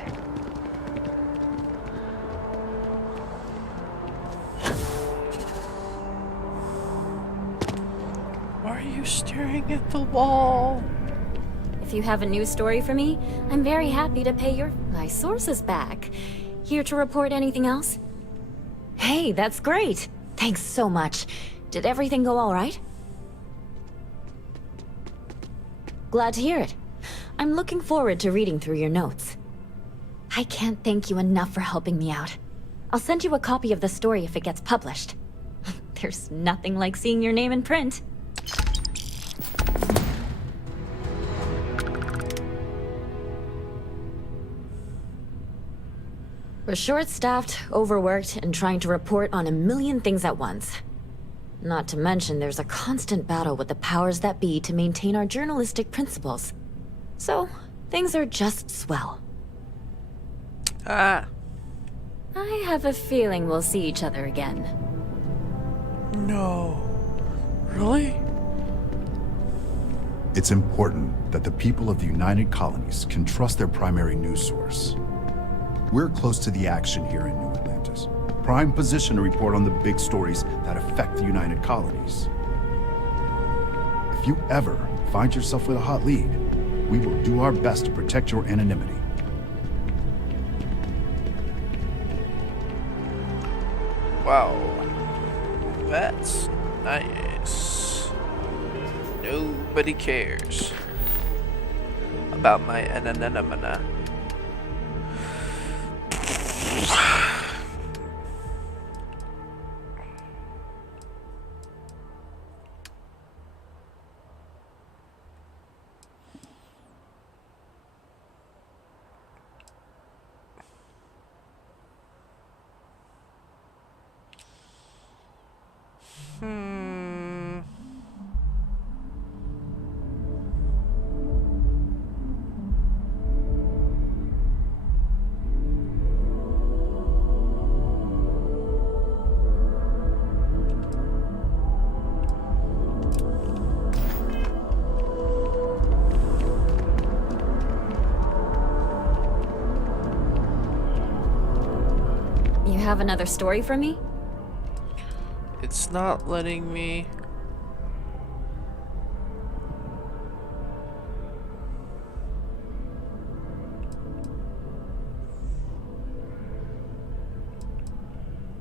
Why are you staring at the wall? If you have a news story for me, I'm very happy to pay my sources back. Here to report anything else? Hey, that's great. Thanks so much. Did everything go all right? Glad to hear it. I'm looking forward to reading through your notes. I can't thank you enough for helping me out. I'll send you a copy of the story if it gets published. There's nothing like seeing your name in print. We're short-staffed, overworked, and trying to report on a million things at once. Not to mention there's a constant battle with the powers that be to maintain our journalistic principles. So, things are just swell. Ah. I have a feeling we'll see each other again. No. Really? It's important that the people of the United Colonies can trust their primary news source. We're close to the action here in New Atlantis. Prime position to report on the big stories that affect the United Colonies. If you ever find yourself with a hot lead, we will do our best to protect your anonymity. Wow. That's nice. Nobody cares about my anonymity. You have another story for me? It's not letting me.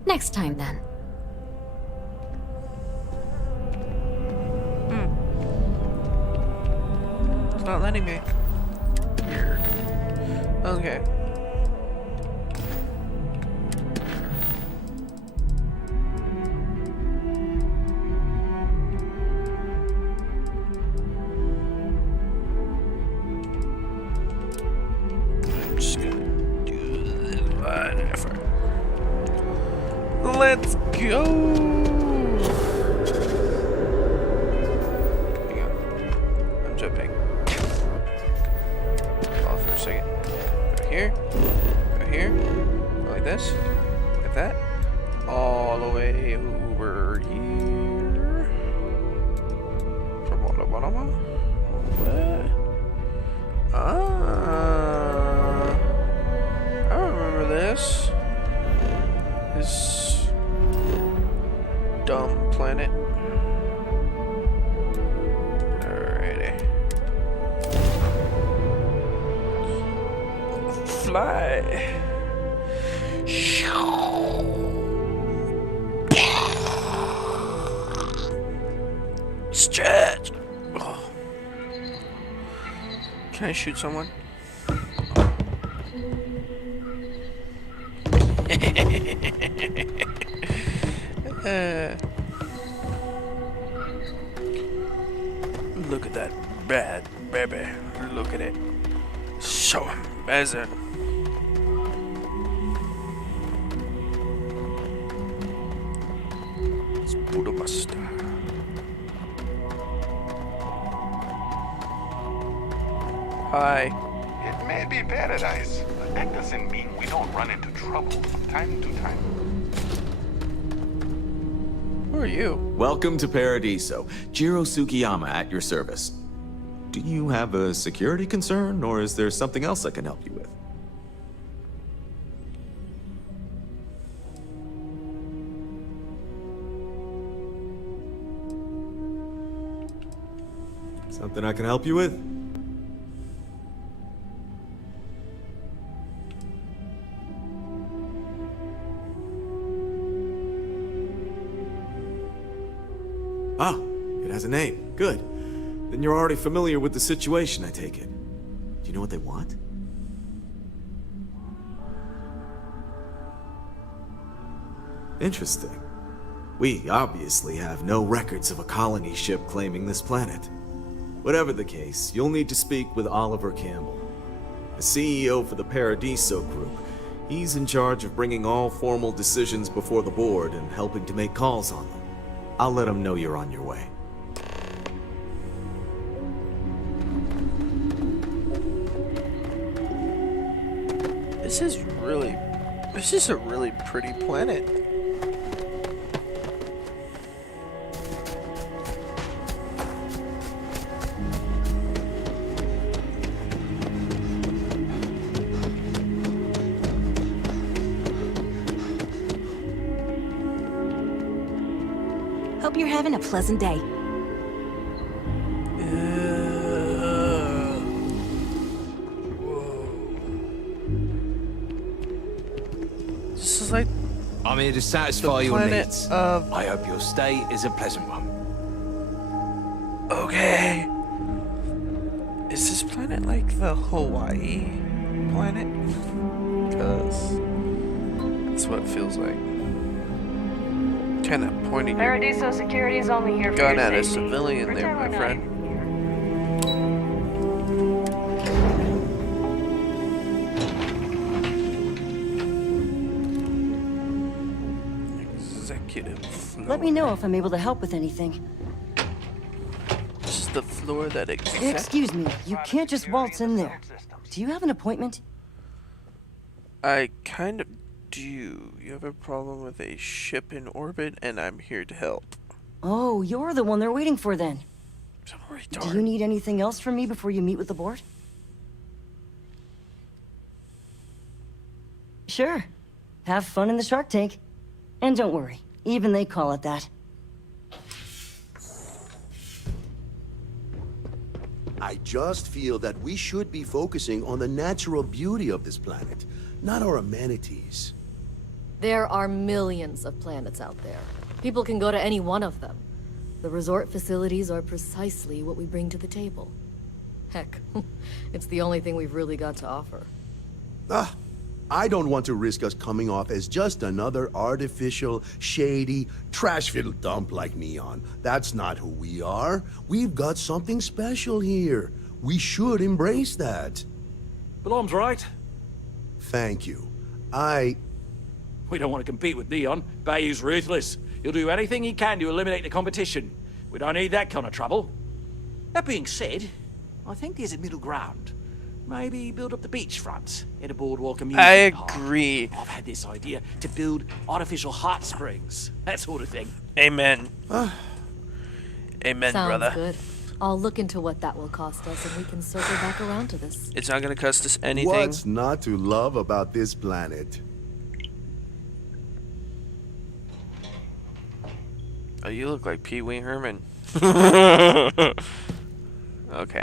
Next time, then. It's not letting me. Weird. Okay. Go! Hang on. I'm jumping. Pause for a second. Go here. Go here. Go like this. Like that. All the way over here. From what? I remember this. This dumb planet. Alrighty. Fly. Stretch. Oh. Can I shoot someone? Look at that bad baby. Look at it. So amazing. It's Budapest. Hi. It may be paradise, but that doesn't mean we don't run into trouble from time to time. Who are you? Welcome to Paradiso. Jiro Tsukiyama at your service. Do you have a security concern, or is there something else I can help you with? Something I can help you with? Ah, it has a name. Good. Then you're already familiar with the situation, I take it. Do you know what they want? Interesting. We obviously have no records of a colony ship claiming this planet. Whatever the case, you'll need to speak with Oliver Campbell, the CEO for the Paradiso Group. He's in charge of bringing all formal decisions before the board and helping to make calls on them. I'll let him know you're on your way. This is a really pretty planet. Hope you're having a pleasant day. This is like I'm here to satisfy your planet needs. of- I hope your stay is a pleasant one. Okay. Is this planet like the Hawaii planet? Because that's what it feels like. Kind of pointing your Paradiso security is only here for gun your at a safety. civilian there, Pretend my we're friend. Executive floor. Let me know if I'm able to help with anything. This is the floor that exists. Excuse me, you can't just waltz in there. Do you have an appointment? I kind of do. You have a problem with a ship in orbit, and I'm here to help. Oh, you're the one they're waiting for then. Do you need anything else from me before you meet with the board? Sure. Have fun in the shark tank. And don't worry, even they call it that. I just feel that we should be focusing on the natural beauty of this planet, not our amenities. There are millions of planets out there. People can go to any one of them. The resort facilities are precisely what we bring to the table. Heck, it's the only thing we've really got to offer. Ah, I don't want to risk us coming off as just another artificial, shady, trash-filled dump like Neon. That's not who we are. We've got something special here. We should embrace that. But I'm right. Thank you. We don't want to compete with Neon. Bayou's ruthless. He'll do anything he can to eliminate the competition. We don't need that kind of trouble. That being said, I think there's a middle ground. Maybe build up the beachfront in a boardwalk amusement I park. agree. I've had this idea to build artificial hot springs, that sort of thing. Amen. Amen, Sounds brother. good. I'll look into what that will cost us, and we can circle back around to this. It's not gonna cost us anything. What's not to love about this planet? Oh, you look like Pee Wee Herman. Okay.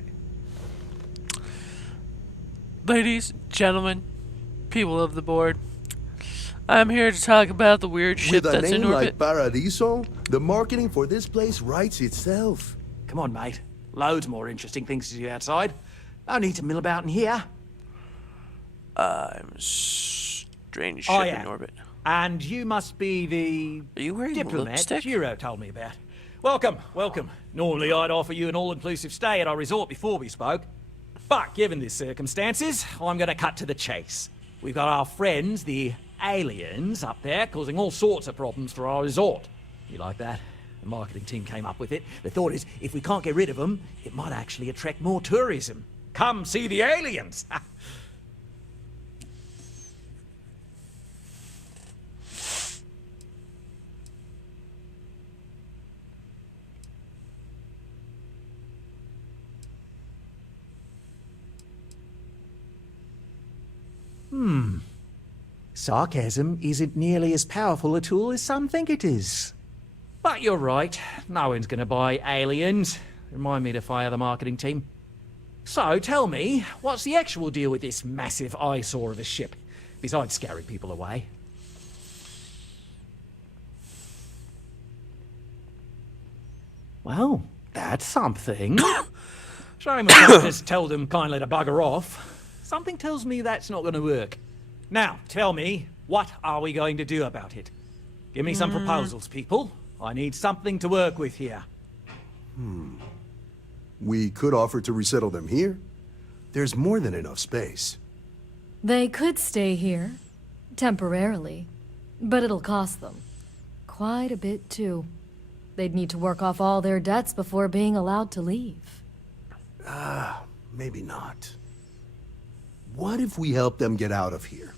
Ladies, gentlemen, people of the board, I'm here to talk about the weird shit With a that's in name orbit. like Paradiso, the marketing for this place writes itself. Come on, mate. Loads more interesting things to do outside. No need to mill about in here. Strange ship Oh, in yeah. orbit. And you must be the Are you wearing diplomat lipstick? Jiro told me about. Welcome, welcome. Normally I'd offer you an all-inclusive stay at our resort before we spoke. But given the circumstances, I'm going to cut to the chase. We've got our friends, the aliens, up there causing all sorts of problems for our resort. You like that? The marketing team came up with it. The thought is, if we can't get rid of them, it might actually attract more tourism. Come see the aliens! Sarcasm isn't nearly as powerful a tool as some think it is. But you're right, no one's gonna buy aliens. Remind me to fire the marketing team. So tell me, what's the actual deal with this massive eyesore of a ship, besides scaring people away? Well, that's something. Shame I can't just tell them kindly to bugger off. Something tells me that's not gonna work. Now, tell me, what are we going to do about it? Give me some proposals, people. I need something to work with here. We could offer to resettle them here. There's more than enough space. They could stay here, temporarily, but it'll cost them. Quite a bit, too. They'd need to work off all their debts before being allowed to leave. Maybe not. What if we help them get out of here?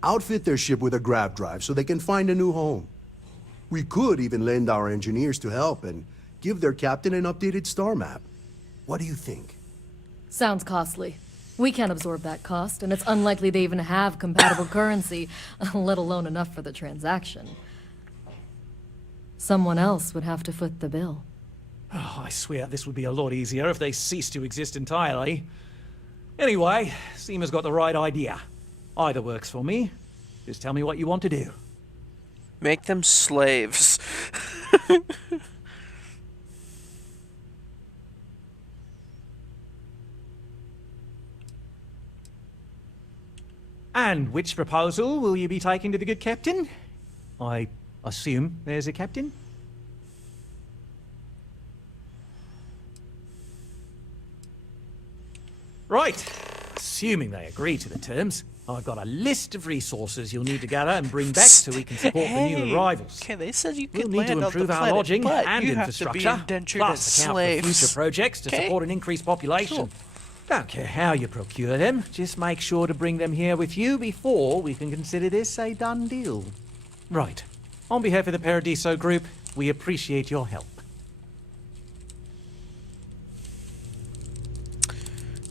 Outfit their ship with a grab drive so they can find a new home. We could even lend our engineers to help and give their captain an updated star map. What do you think? Sounds costly. We can't absorb that cost, and it's unlikely they even have compatible currency, let alone enough for the transaction. Someone else would have to foot the bill. Oh, I swear this would be a lot easier if they ceased to exist entirely. Anyway, Seema's got the right idea. Either works for me. Just tell me what you want to do. Make them slaves. And which proposal will you be taking to the good captain? I assume there's a captain? Right. Assuming they agree to the terms, I've got a list of resources you'll need to gather and bring back so we can support the new arrivals. Okay, they said you We'll could need land to on the improve our planet, lodging but and you have to be infrastructure, indentured plus as account slaves. for future projects to Okay. support an increased population. Don't care how you procure them, just make sure to bring them here with you before we can consider this a done deal. Right. On behalf of the Paradiso Group, we appreciate your help.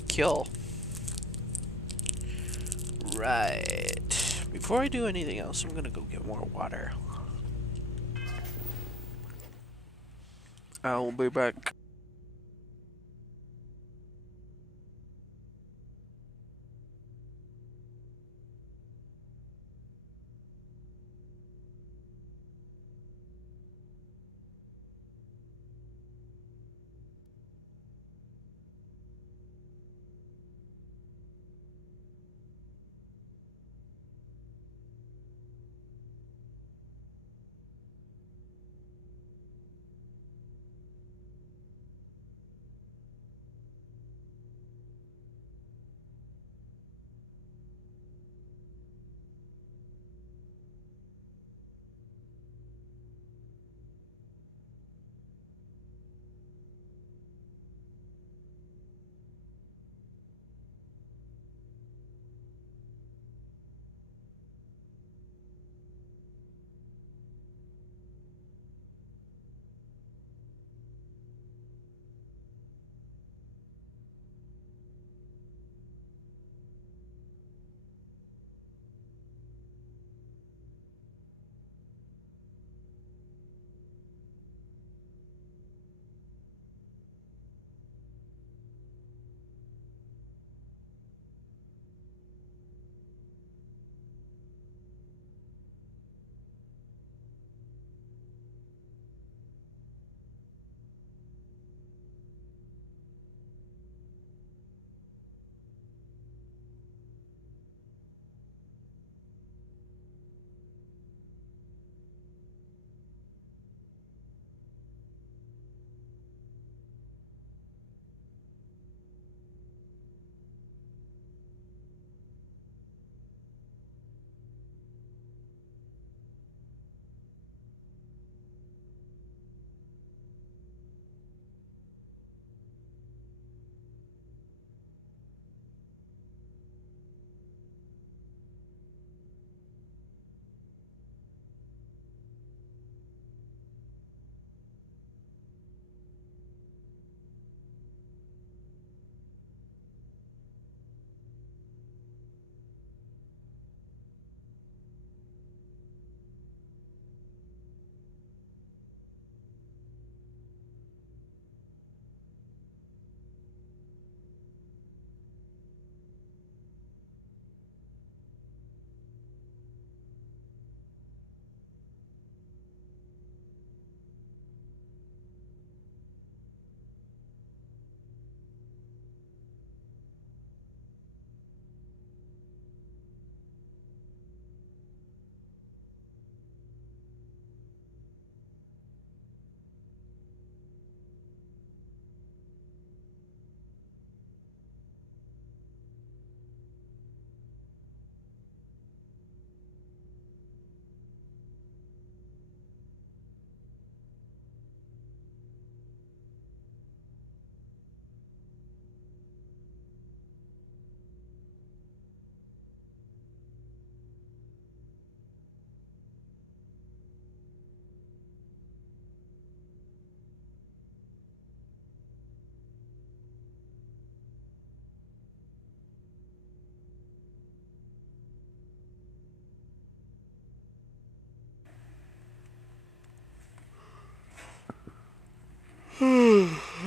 Kill. Right. Before I do anything else, I'm gonna go get more water. I will be back.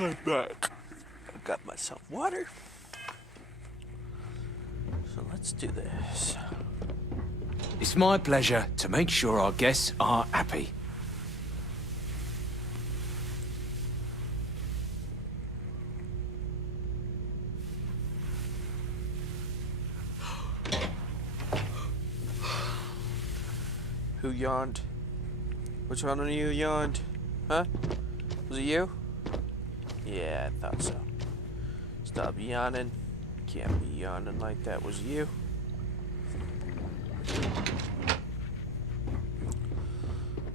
I'm back. I got myself water. So let's do this. It's my pleasure to make sure our guests are happy. Who yawned? Which one of you yawned? Huh? Was it you? Yeah, I thought so. Stop yawning. Can't be yawning like that. Was it you?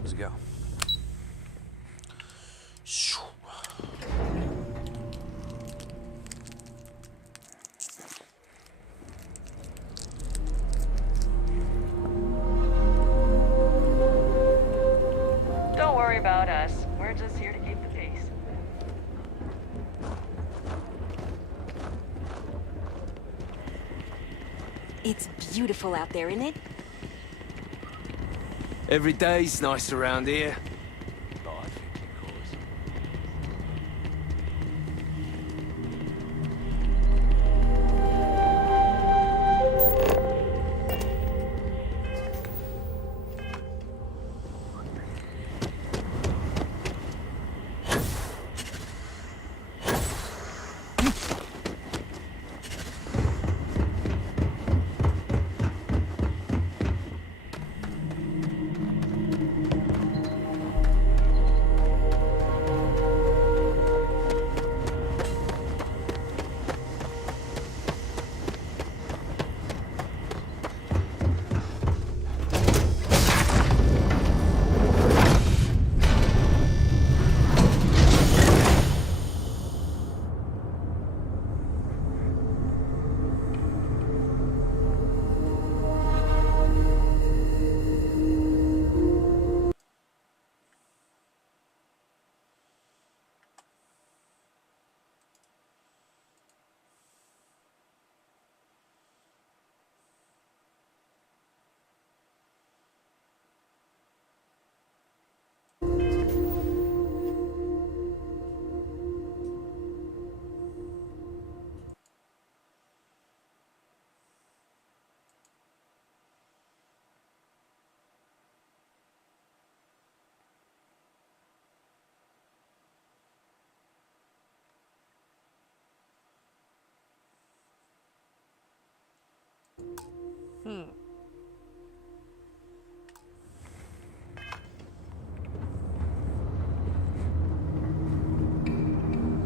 Let's go. Don't worry about us. We're just here to keep the peace. It's beautiful out there, isn't it? Every day's nice around here.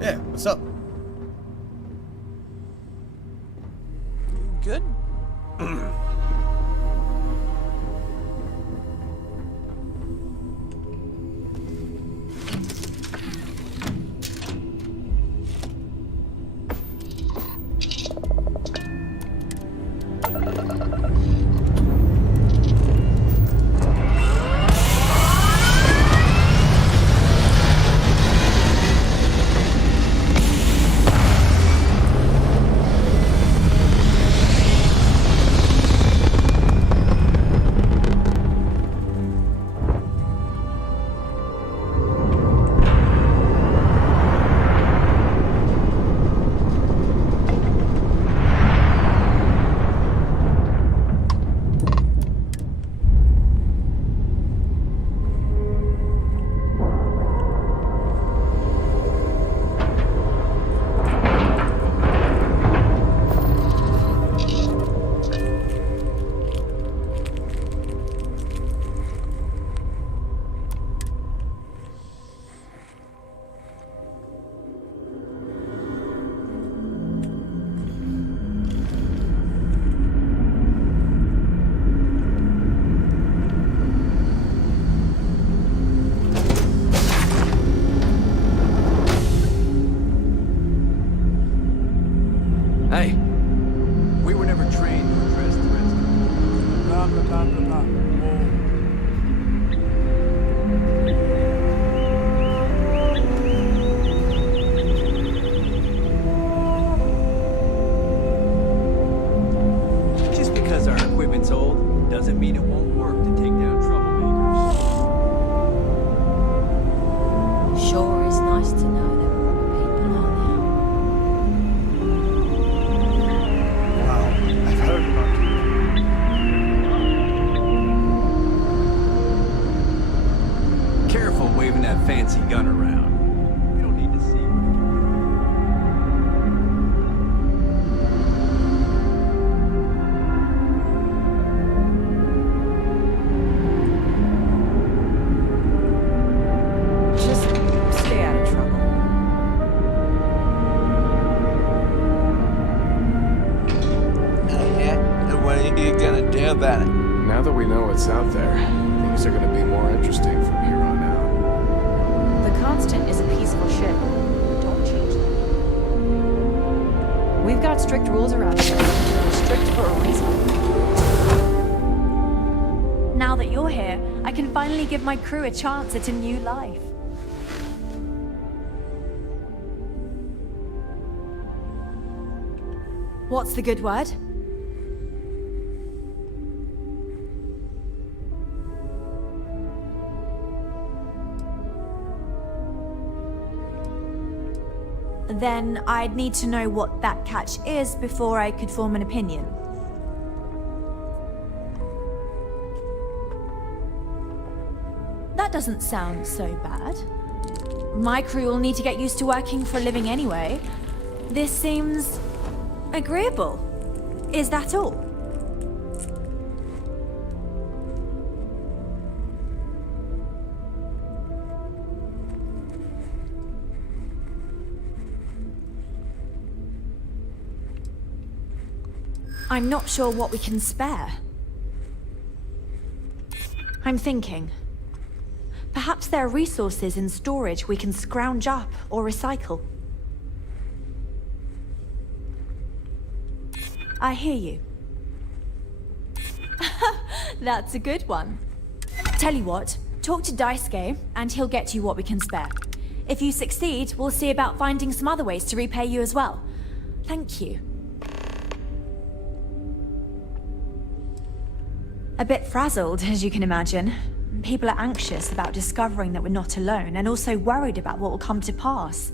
Yeah, what's up? Good. about it. Now that we know what's out there, things are gonna be more interesting from here on out. The Constant is a peaceful ship. Don't change them. We've got strict rules around here. Strict for a reason. Now that you're here, I can finally give my crew a chance at a new life. What's the good word? Then I'd need to know what that catch is before I could form an opinion. That doesn't sound so bad. My crew will need to get used to working for a living anyway. This seems agreeable. Is that all? I'm not sure what we can spare. I'm thinking. Perhaps there are resources in storage we can scrounge up or recycle. I hear you. That's a good one. Tell you what, talk to Daisuke and he'll get you what we can spare. If you succeed, we'll see about finding some other ways to repay you as well. Thank you. A bit frazzled, as you can imagine. People are anxious about discovering that we're not alone, and also worried about what will come to pass.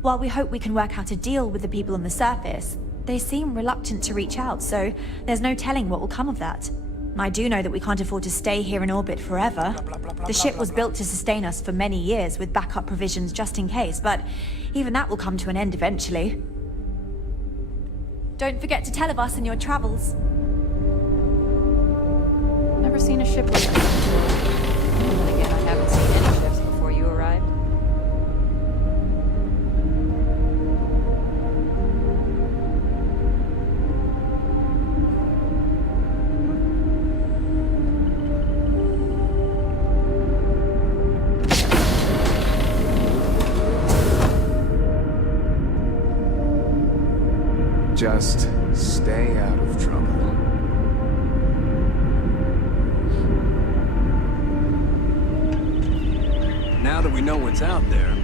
While we hope we can work out a deal with the people on the surface, they seem reluctant to reach out, so there's no telling what will come of that. I do know that we can't afford to stay here in orbit forever. The ship was built to sustain us for many years with backup provisions just in case, but even that will come to an end eventually. Don't forget to tell of us in your travels. Never seen a ship like that before. And again, I haven't seen any ships before you arrived. Just stay out of trouble. Now that we know what's out there,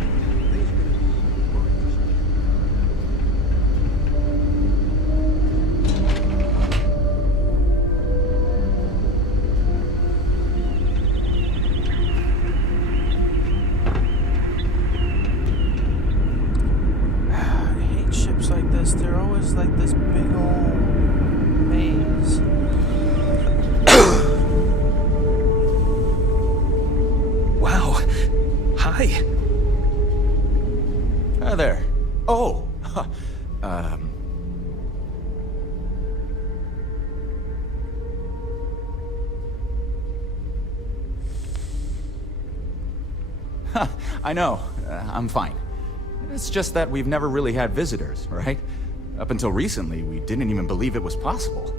I hate ships like this. They're always like this big old maze. Wow. Hi. Hi there. Oh! I know. I'm fine. It's just that we've never really had visitors, right? Up until recently, we didn't even believe it was possible.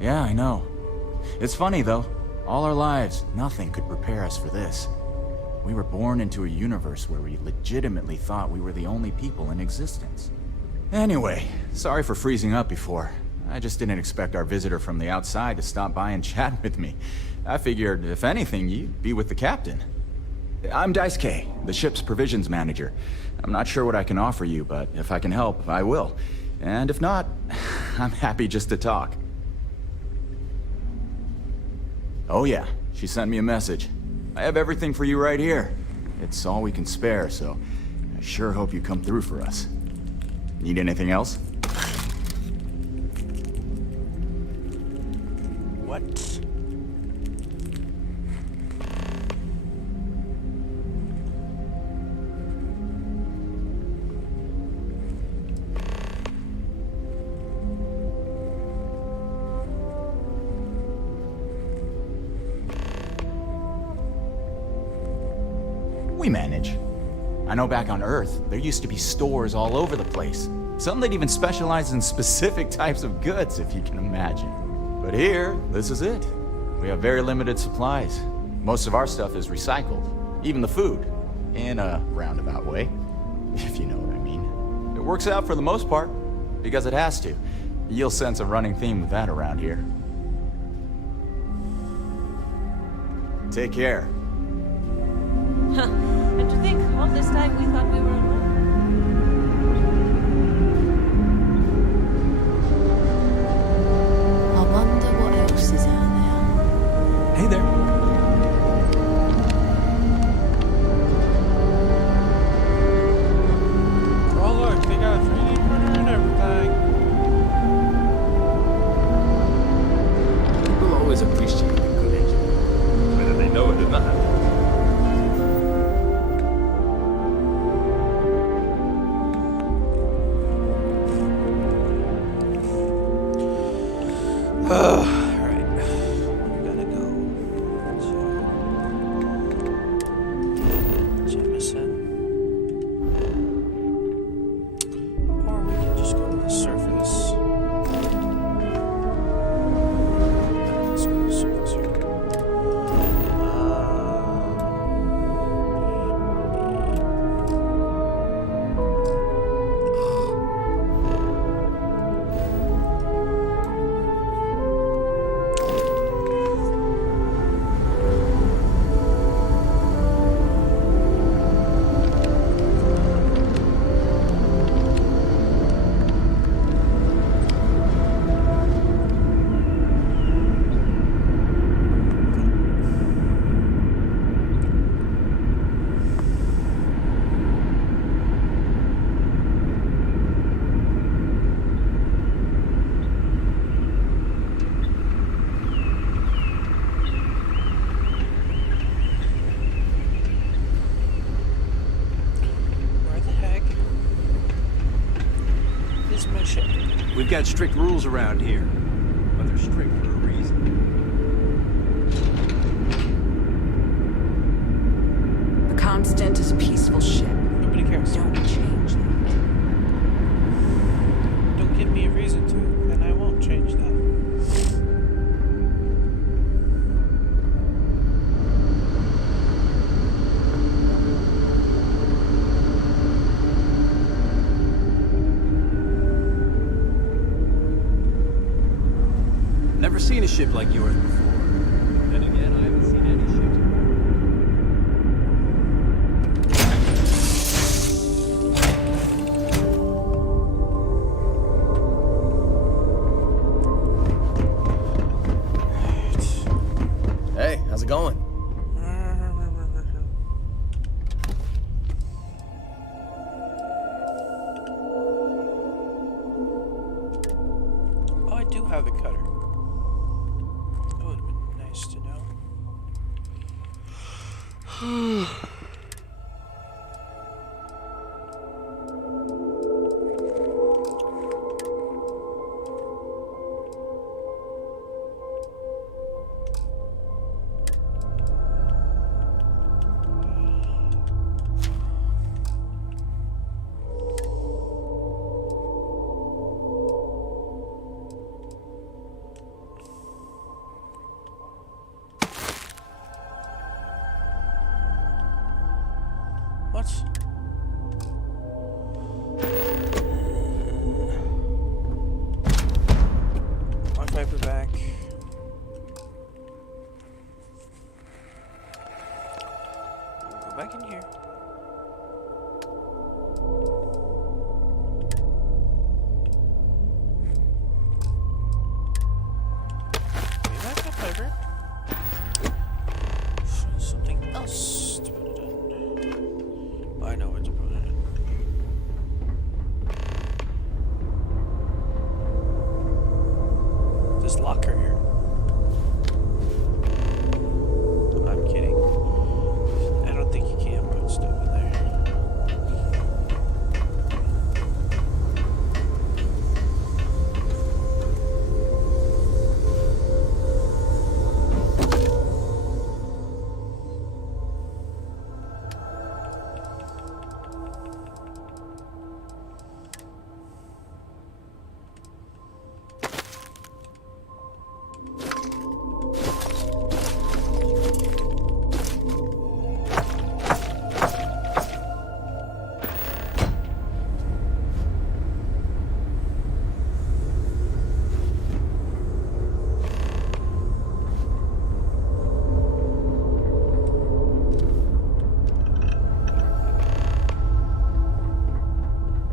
Yeah, I know. It's funny, though. All our lives, nothing could prepare us for this. We were born into a universe where we legitimately thought we were the only people in existence. Anyway, sorry for freezing up before. I just didn't expect our visitor from the outside to stop by and chat with me. I figured, if anything, you'd be with the captain. I'm Daisuke, the ship's provisions manager. I'm not sure what I can offer you, but if I can help, I will. And if not, I'm happy just to talk. Oh yeah, she sent me a message. I have everything for you right here. It's all we can spare, so I sure hope you come through for us. Need anything else? What? manage. I know back on Earth, there used to be stores all over the place. Some that even specialize in specific types of goods, if you can imagine. But here, this is it. We have very limited supplies. Most of our stuff is recycled. Even the food. In a roundabout way, if you know what I mean. It works out for the most part, because it has to. You'll sense a running theme with that around here. Take care. Huh. And to think, all this time we thought we were alone. I wonder what else is out there. Hey there. Oh look, they got a 3D printer and everything. People always appreciate a good engine, whether they know it or not. Alright. We're gonna go to Jameson. Or we can just go to the surface. Let's go to the surface here. We've got strict rules around here, but they're strict for a reason. The Constant is a peaceful ship. Nobody cares. Don't change that. Don't give me a reason to, and I won't change that. Never seen a ship like yours before. Then again, I haven't seen any ships. Hey, how's it going? Oh, I do have the cutter. That would have been nice to know. What? White paper back. Go back in here. Maybe that's a paper. Something else to put it in. I know what to put it in. This lock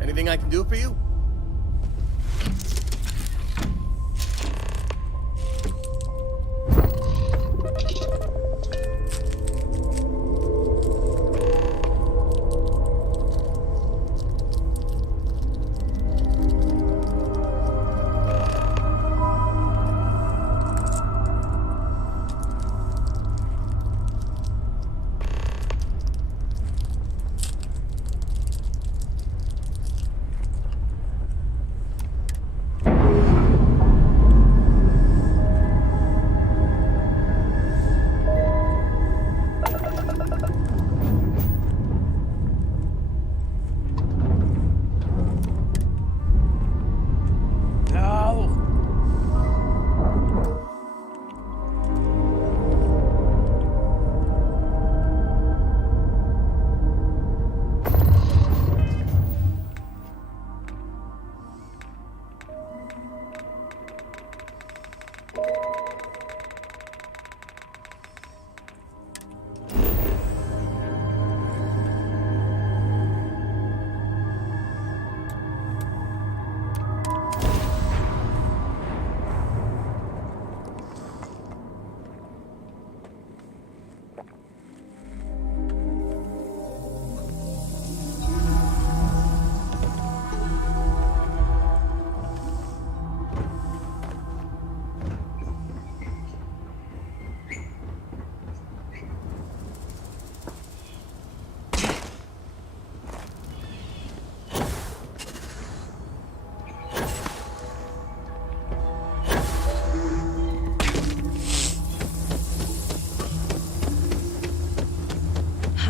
Anything I can do for you?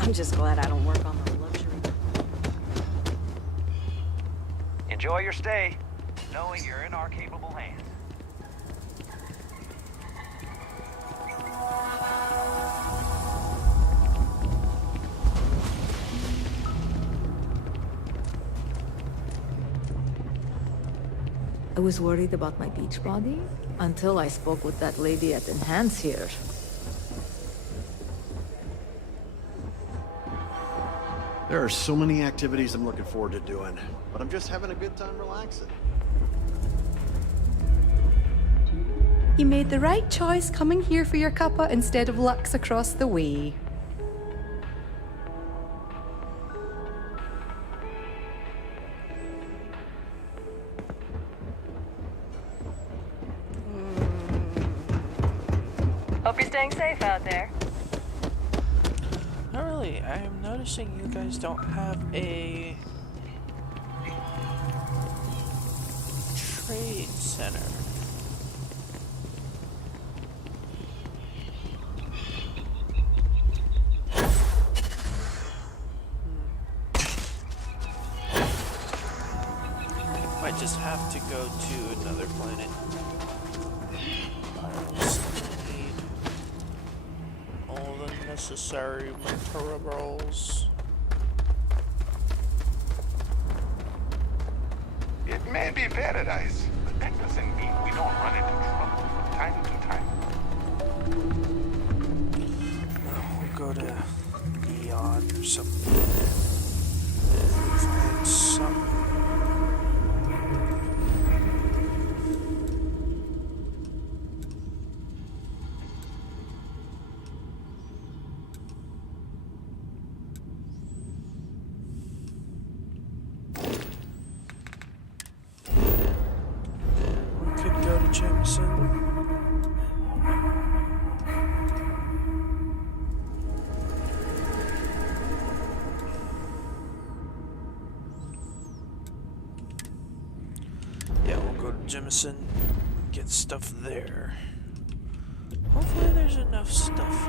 I'm just glad I don't work on the luxury. Enjoy your stay, knowing you're in our capable hands. I was worried about my beach body until I spoke with that lady at Enhance here. There are so many activities I'm looking forward to doing, but I'm just having a good time relaxing. You made the right choice coming here for your cuppa instead of Lux across the way. Hope you're staying safe out there. Not really. I am noticing you guys don't have a trade center. Might just have to go to another planet. I still need all the necessary materials. It may be paradise, but that doesn't mean we don't run into trouble from time to time. We'll go to Neon or something. Find something. Jemison, get stuff there. Hopefully there's enough stuff.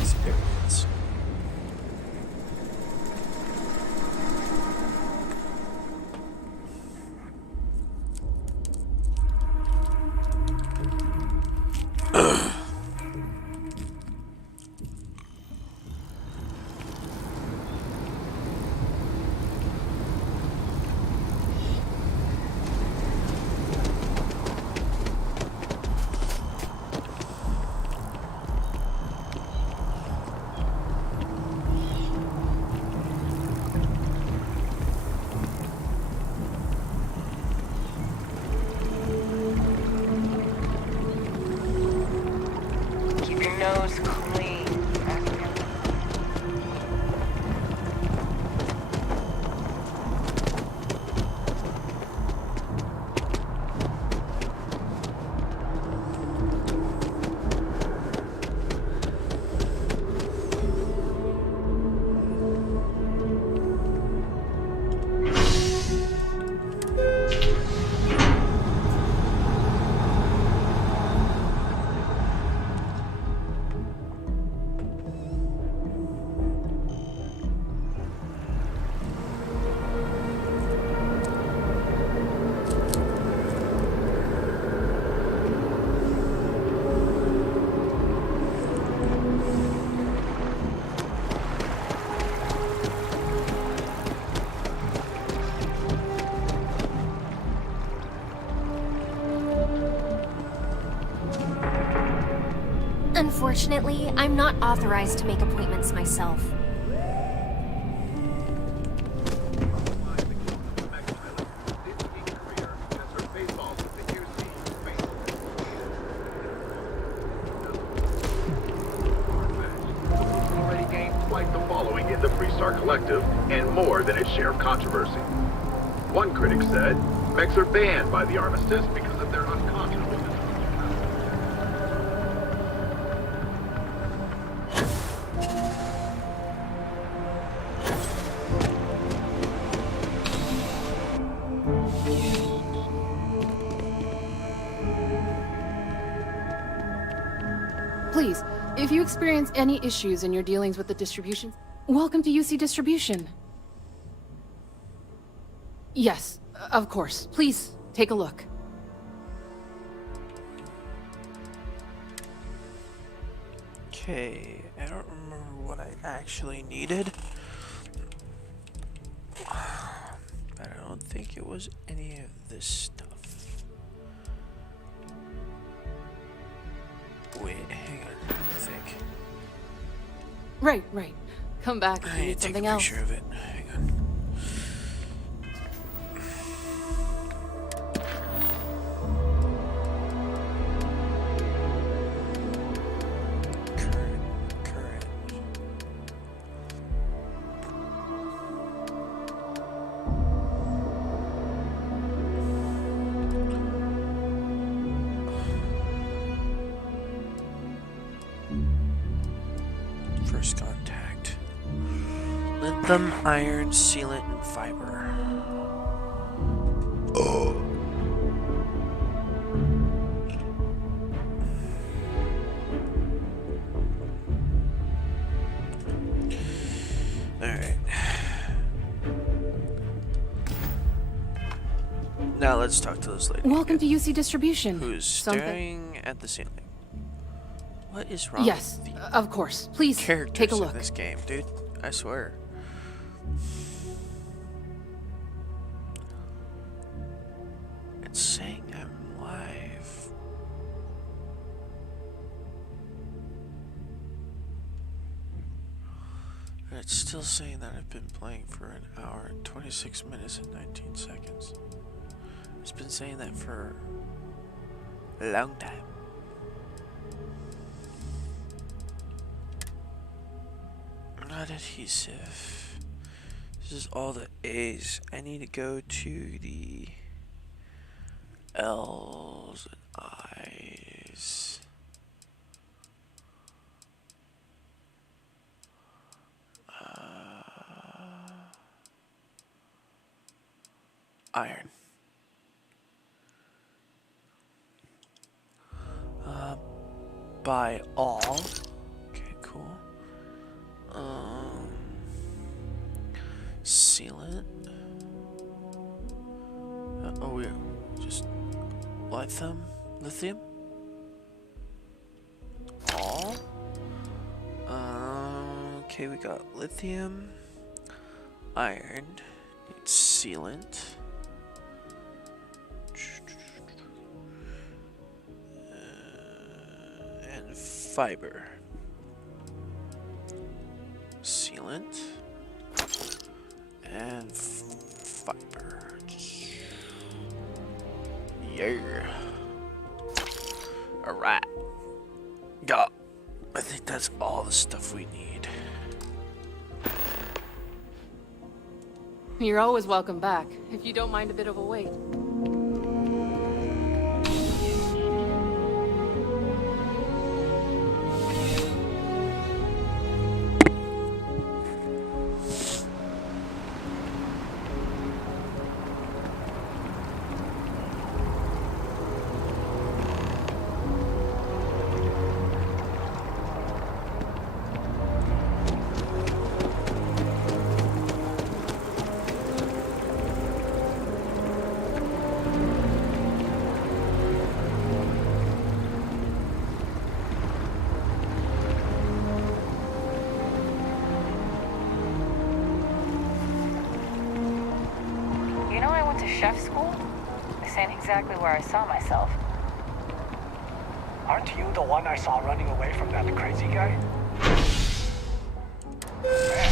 Experience. Unfortunately, I'm not authorized to make appointments myself. Already gained quite the following in the Freestar Collective, and more than its share of controversy. One critic said, mechs are banned by the Armistice because of their unconscionable. Please, if you experience any issues in your dealings with the distribution, welcome to UC Distribution. Yes, of course. Please, take a look. Okay, I don't remember what I actually needed. But I don't think it was any of this stuff. Wait, hang on, I think. Right. Come back if I you need need to take something a else. picture of it. Hang on. Current. First contact. Lithium, iron, sealant, and fiber. Oh. Alright. Now let's talk to this lady. Welcome to UC Distribution. Who's staring at the ceiling. What is wrong Yes, with the of course. Please, characters take a look. in this game, dude? I swear. It's saying I'm live. And it's still saying that I've been playing for an hour and 26 minutes and 19 seconds. It's been saying that for a long time. Not adhesive. This is all the A's. I need to go to the L's and I's. Iron. By all. Okay, cool. Sealant. Oh, yeah. Just lithium. All. Okay, we got lithium, iron, need sealant. And fiber. Sealant and fiber. Yeah. Alright. Got. I think that's all the stuff we need. You're always welcome back, if you don't mind a bit of a wait. Chef school? This ain't exactly where I saw myself. Aren't you the one I saw running away from that crazy guy? Man,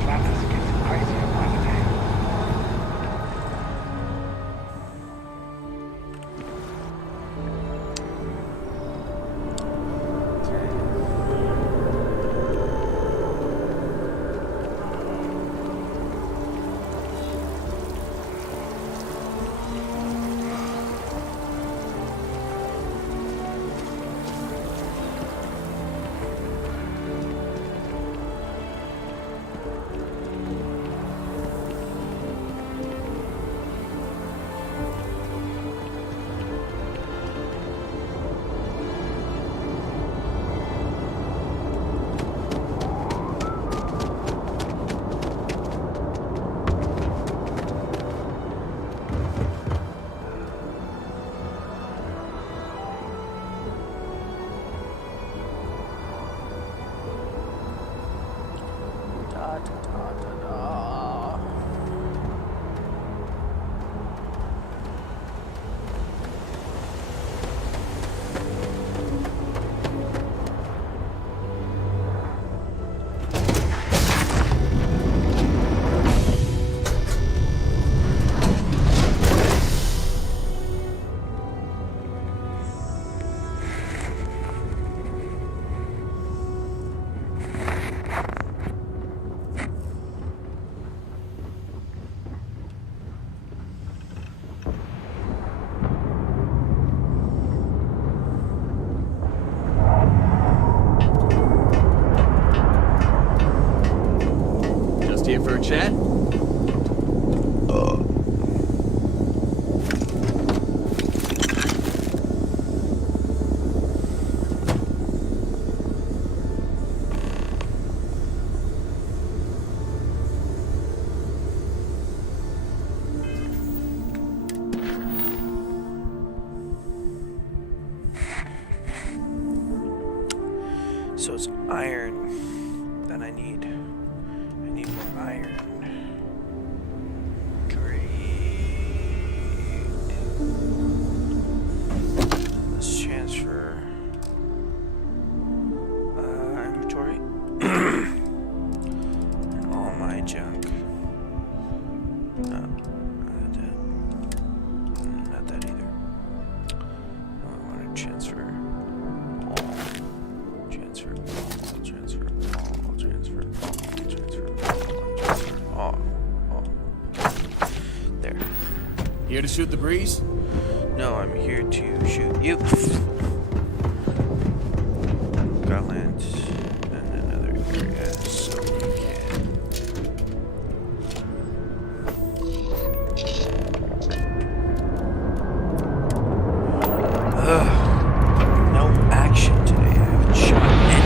Atlantis gets crazier by the day. Here for a chat? So it's iron that I need. I need more iron. Great. Let's transfer inventory and all my junk. Not that either. I want to transfer all. Transfer all. There. Here to shoot the breeze? No, I'm here to shoot you. Got land in another area, so we can. No action today. I haven't shot anything.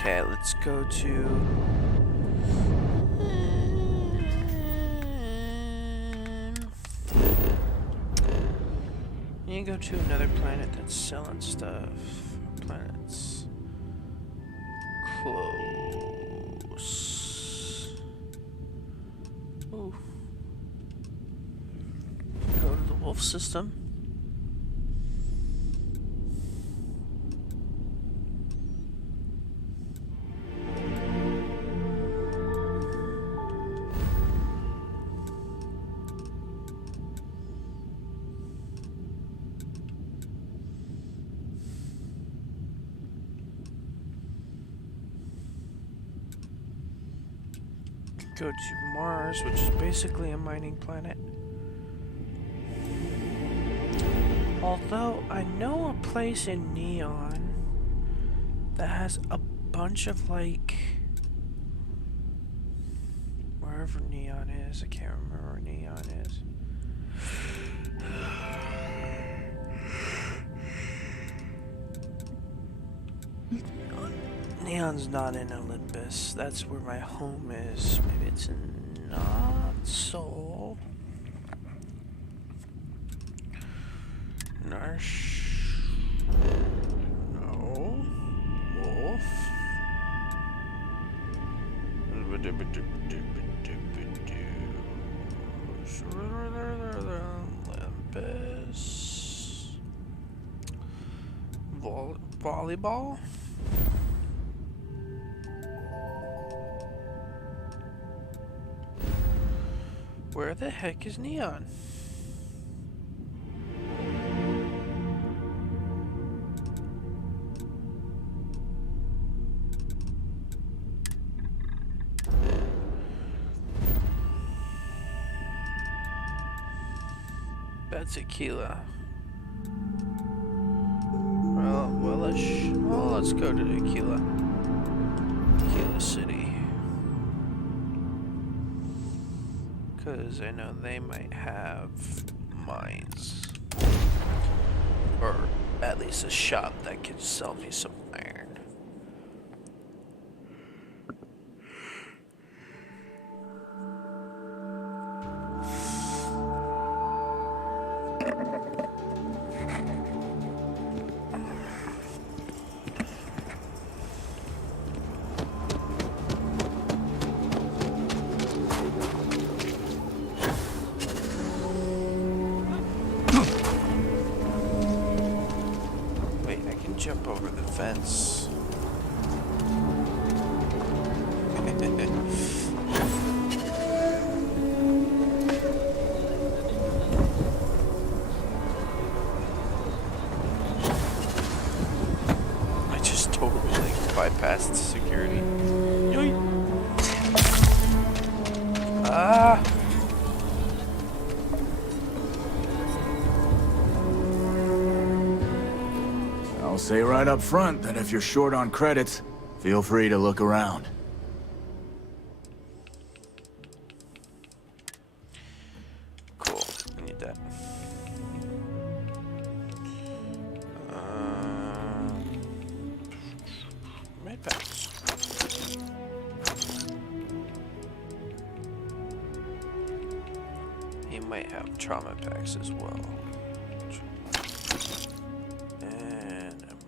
Okay, let's go to... You go to another planet that's selling stuff. Planets. Close. Ooh. Go to the Wolf system. go to Mars, which is basically a mining planet. Although I know a place in Neon that has a bunch of like wherever Neon is, I can't remember where Neon is. Neon's not in Olympus. That's where my home is. Maybe it's in not Seoul. Narsh. No. Wolf. Olympus. Volleyball? Where the heck is Neon? That's Aquila. Well, let's go to Aquila. Aquila City. Because I know they might have mines. Or at least a shop that could sell me some iron. Jump over the fence. I just totally bypassed security. Ah! I'll say right up front that if you're short on credits, feel free to look around. Cool. I need that. Med packs. He might have trauma packs as well.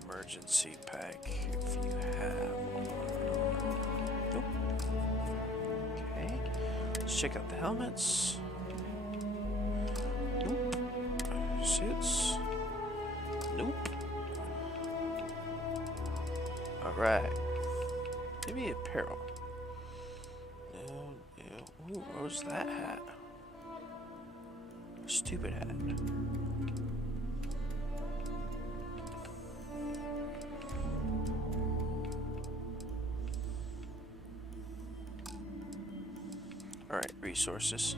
Emergency pack if you have. Nope. Okay. Let's check out the helmets. Nope. Suits. Nope. Alright. Maybe apparel. Ooh, what was that hat? Stupid hat. Alright, resources.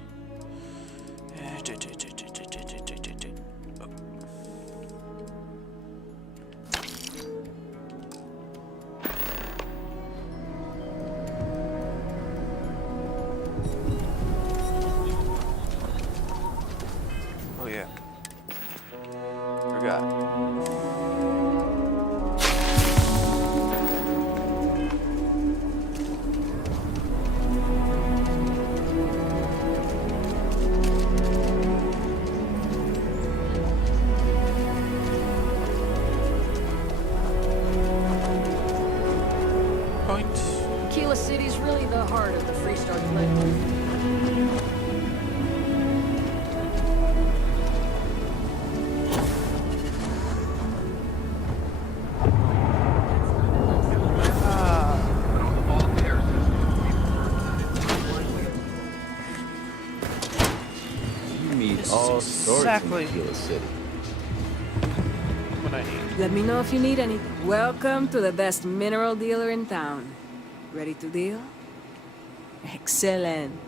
Oh yeah. Forgot. Aquila City's really the heart of the Freestar Collective. You meet all sorts exactly in Aquila City. What I need. Let me know if you need anything. Welcome to the best mineral dealer in town. Ready to deal? Excellent.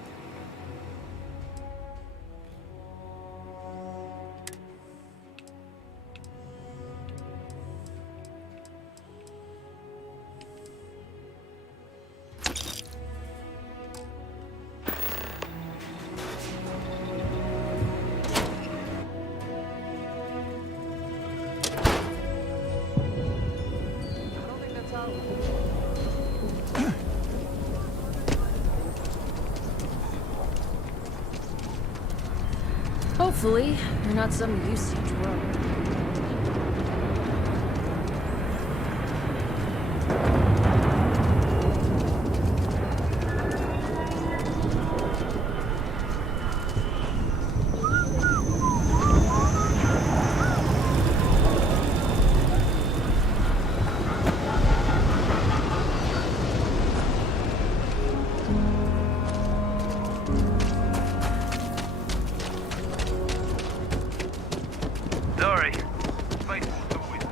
Hopefully, you're not some UC drug. Sorry. Space Force always.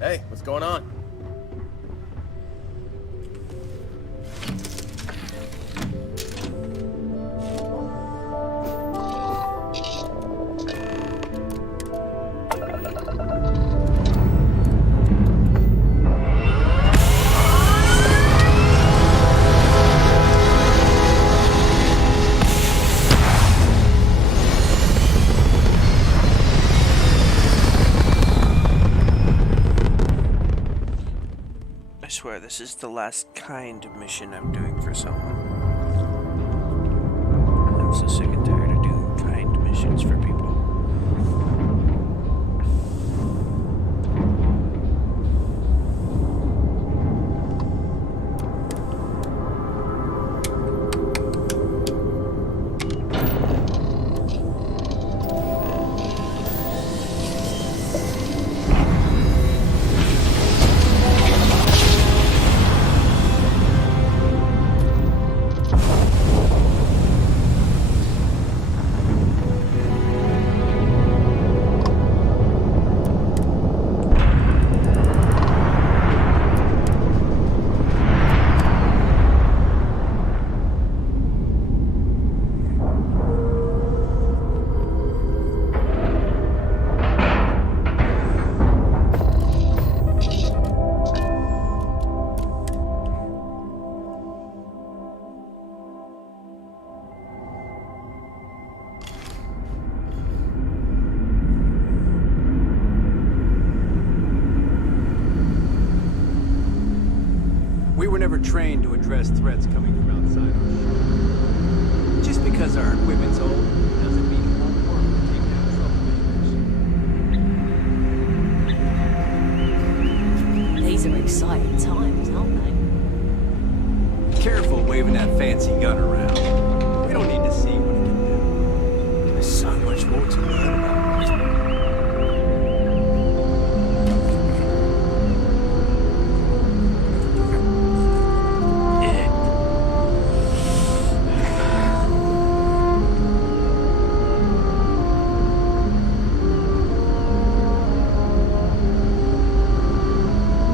Hey, what's going on? I swear this is the last kind of mission I'm doing for someone. I'm so sick and tired of doing kind missions for people. We were never trained to address threats coming from outside our ship. Just because our equipment's old doesn't mean it won't work to take down troublemakers. These are exciting times, aren't they? Careful waving that fancy gun around. We don't need to see what it can do. There's so much more to learn about.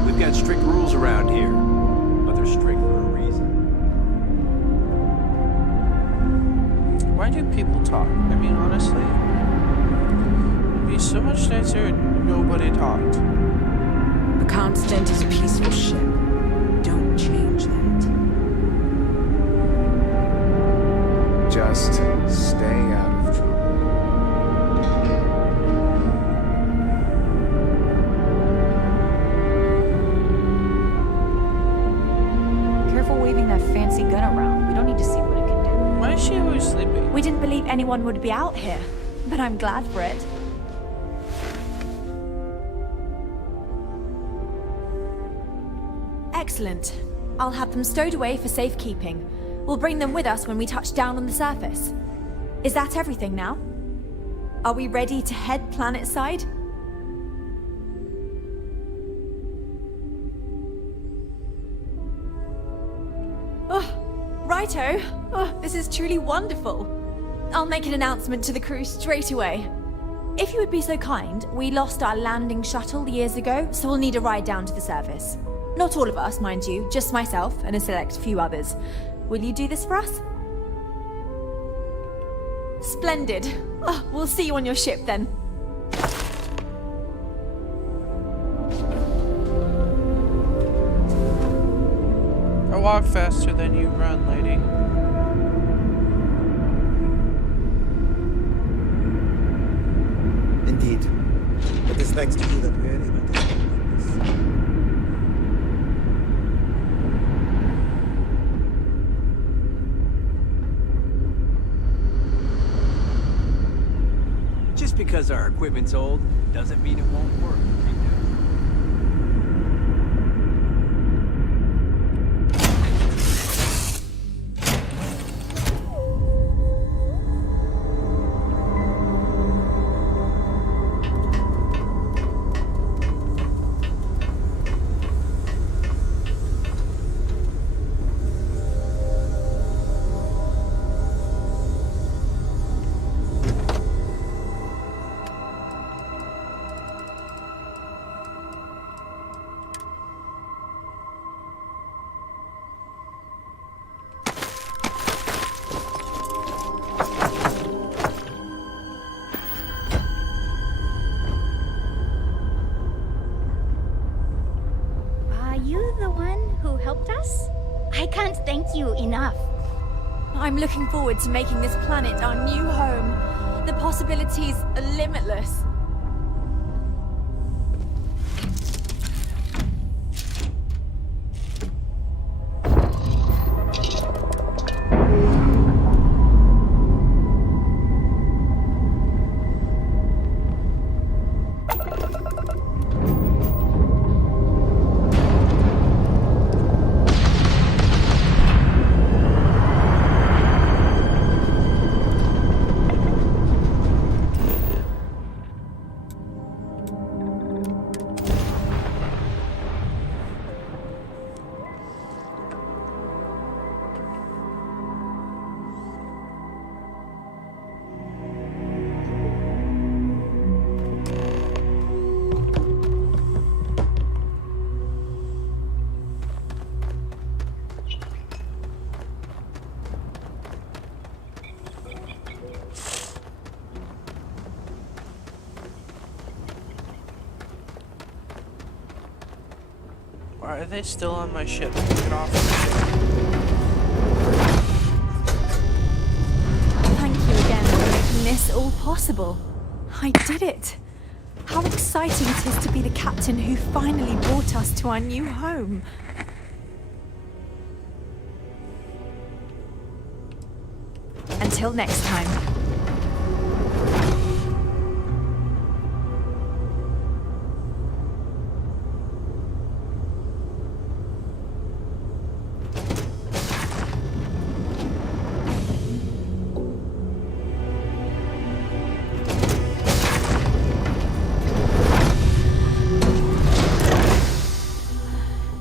We've got strict rules around here, but they're strict for a reason. Why do people talk? I mean, honestly, it'd be so much nicer if nobody talked. The Constant is a peaceful ship. Don't change that. Just stay out of trouble. Careful waving that fancy gun around. We don't need to see what it can do. Why is she always sleeping? We didn't believe anyone would be out here, but I'm glad for it. Excellent. I'll have them stowed away for safekeeping. We'll bring them with us when we touch down on the surface. Is that everything now? Are we ready to head planet-side? Oh, righto. Oh, this is truly wonderful. I'll make an announcement to the crew straight away. If you would be so kind, we lost our landing shuttle years ago, so we'll need a ride down to the surface. Not all of us, mind you, just myself and a select few others. Will you do this for us? Splendid. Oh, we'll see you on your ship then. I walk faster than you run, lady. Indeed. It is thanks to you that we are able to. Just because our equipment's old doesn't mean it won't work. I can't thank you enough. I'm looking forward to making this planet our new home. The possibilities are limitless. Why are they still on my ship? Get off the ship. Thank you again for making this all possible. I did it. How exciting it is to be the captain who finally brought us to our new home. Until next time.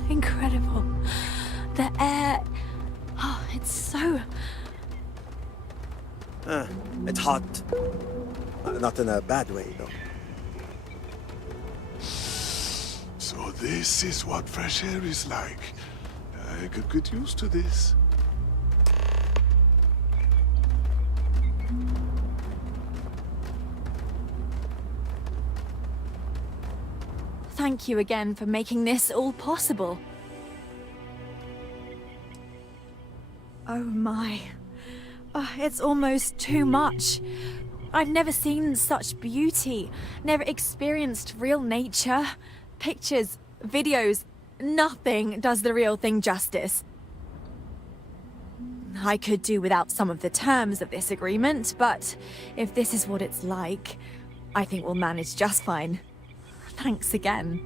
Incredible. The air... Oh, it's so... It's hot. Not in a bad way, though. So this is what fresh air is like. I could get used to this. Thank you again for making this all possible. Oh my. It's almost too much. I've never seen such beauty, never experienced real nature. Pictures, videos, nothing does the real thing justice. I could do without some of the terms of this agreement, but if this is what it's like, I think we'll manage just fine. Thanks again.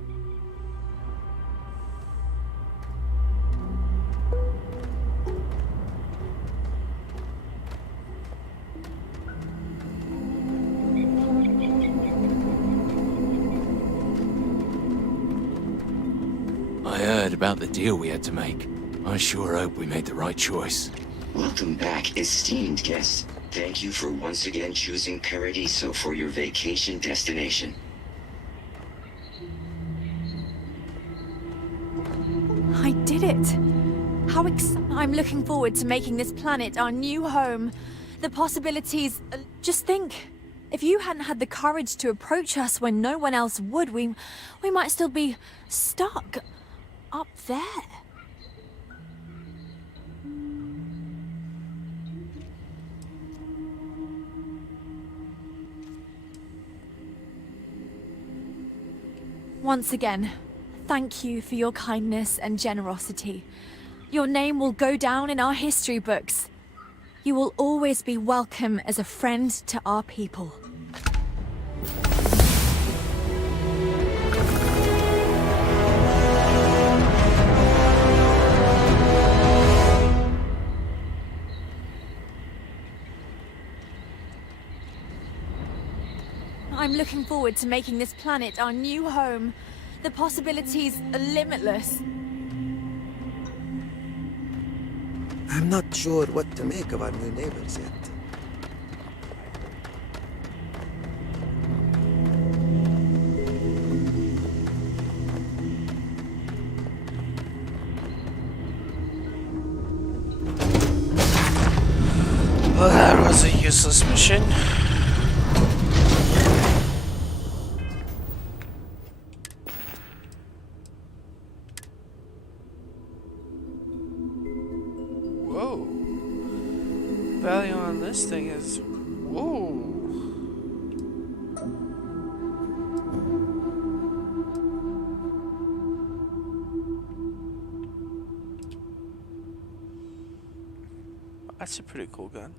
I heard about the deal we had to make. I sure hope we made the right choice. Welcome back, esteemed guests. Thank you for once again choosing Paradiso for your vacation destination. I did it! I'm looking forward to making this planet our new home. The possibilities... just think. If you hadn't had the courage to approach us when no one else would, we might still be stuck up there. Once again, thank you for your kindness and generosity. Your name will go down in our history books. You will always be welcome as a friend to our people. I'm looking forward to making this planet our new home. The possibilities are limitless. I'm not sure what to make of our new neighbors yet. Well, that was a useless mission. Whoa. Value on this thing is... Whoa. That's a pretty cool gun.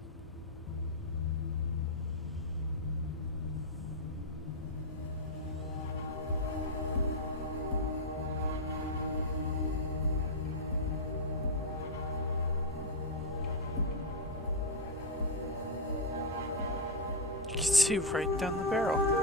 You can see right down the barrel.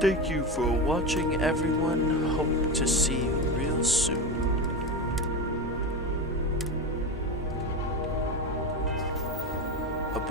Thank you for watching, everyone. Hope to see you real soon.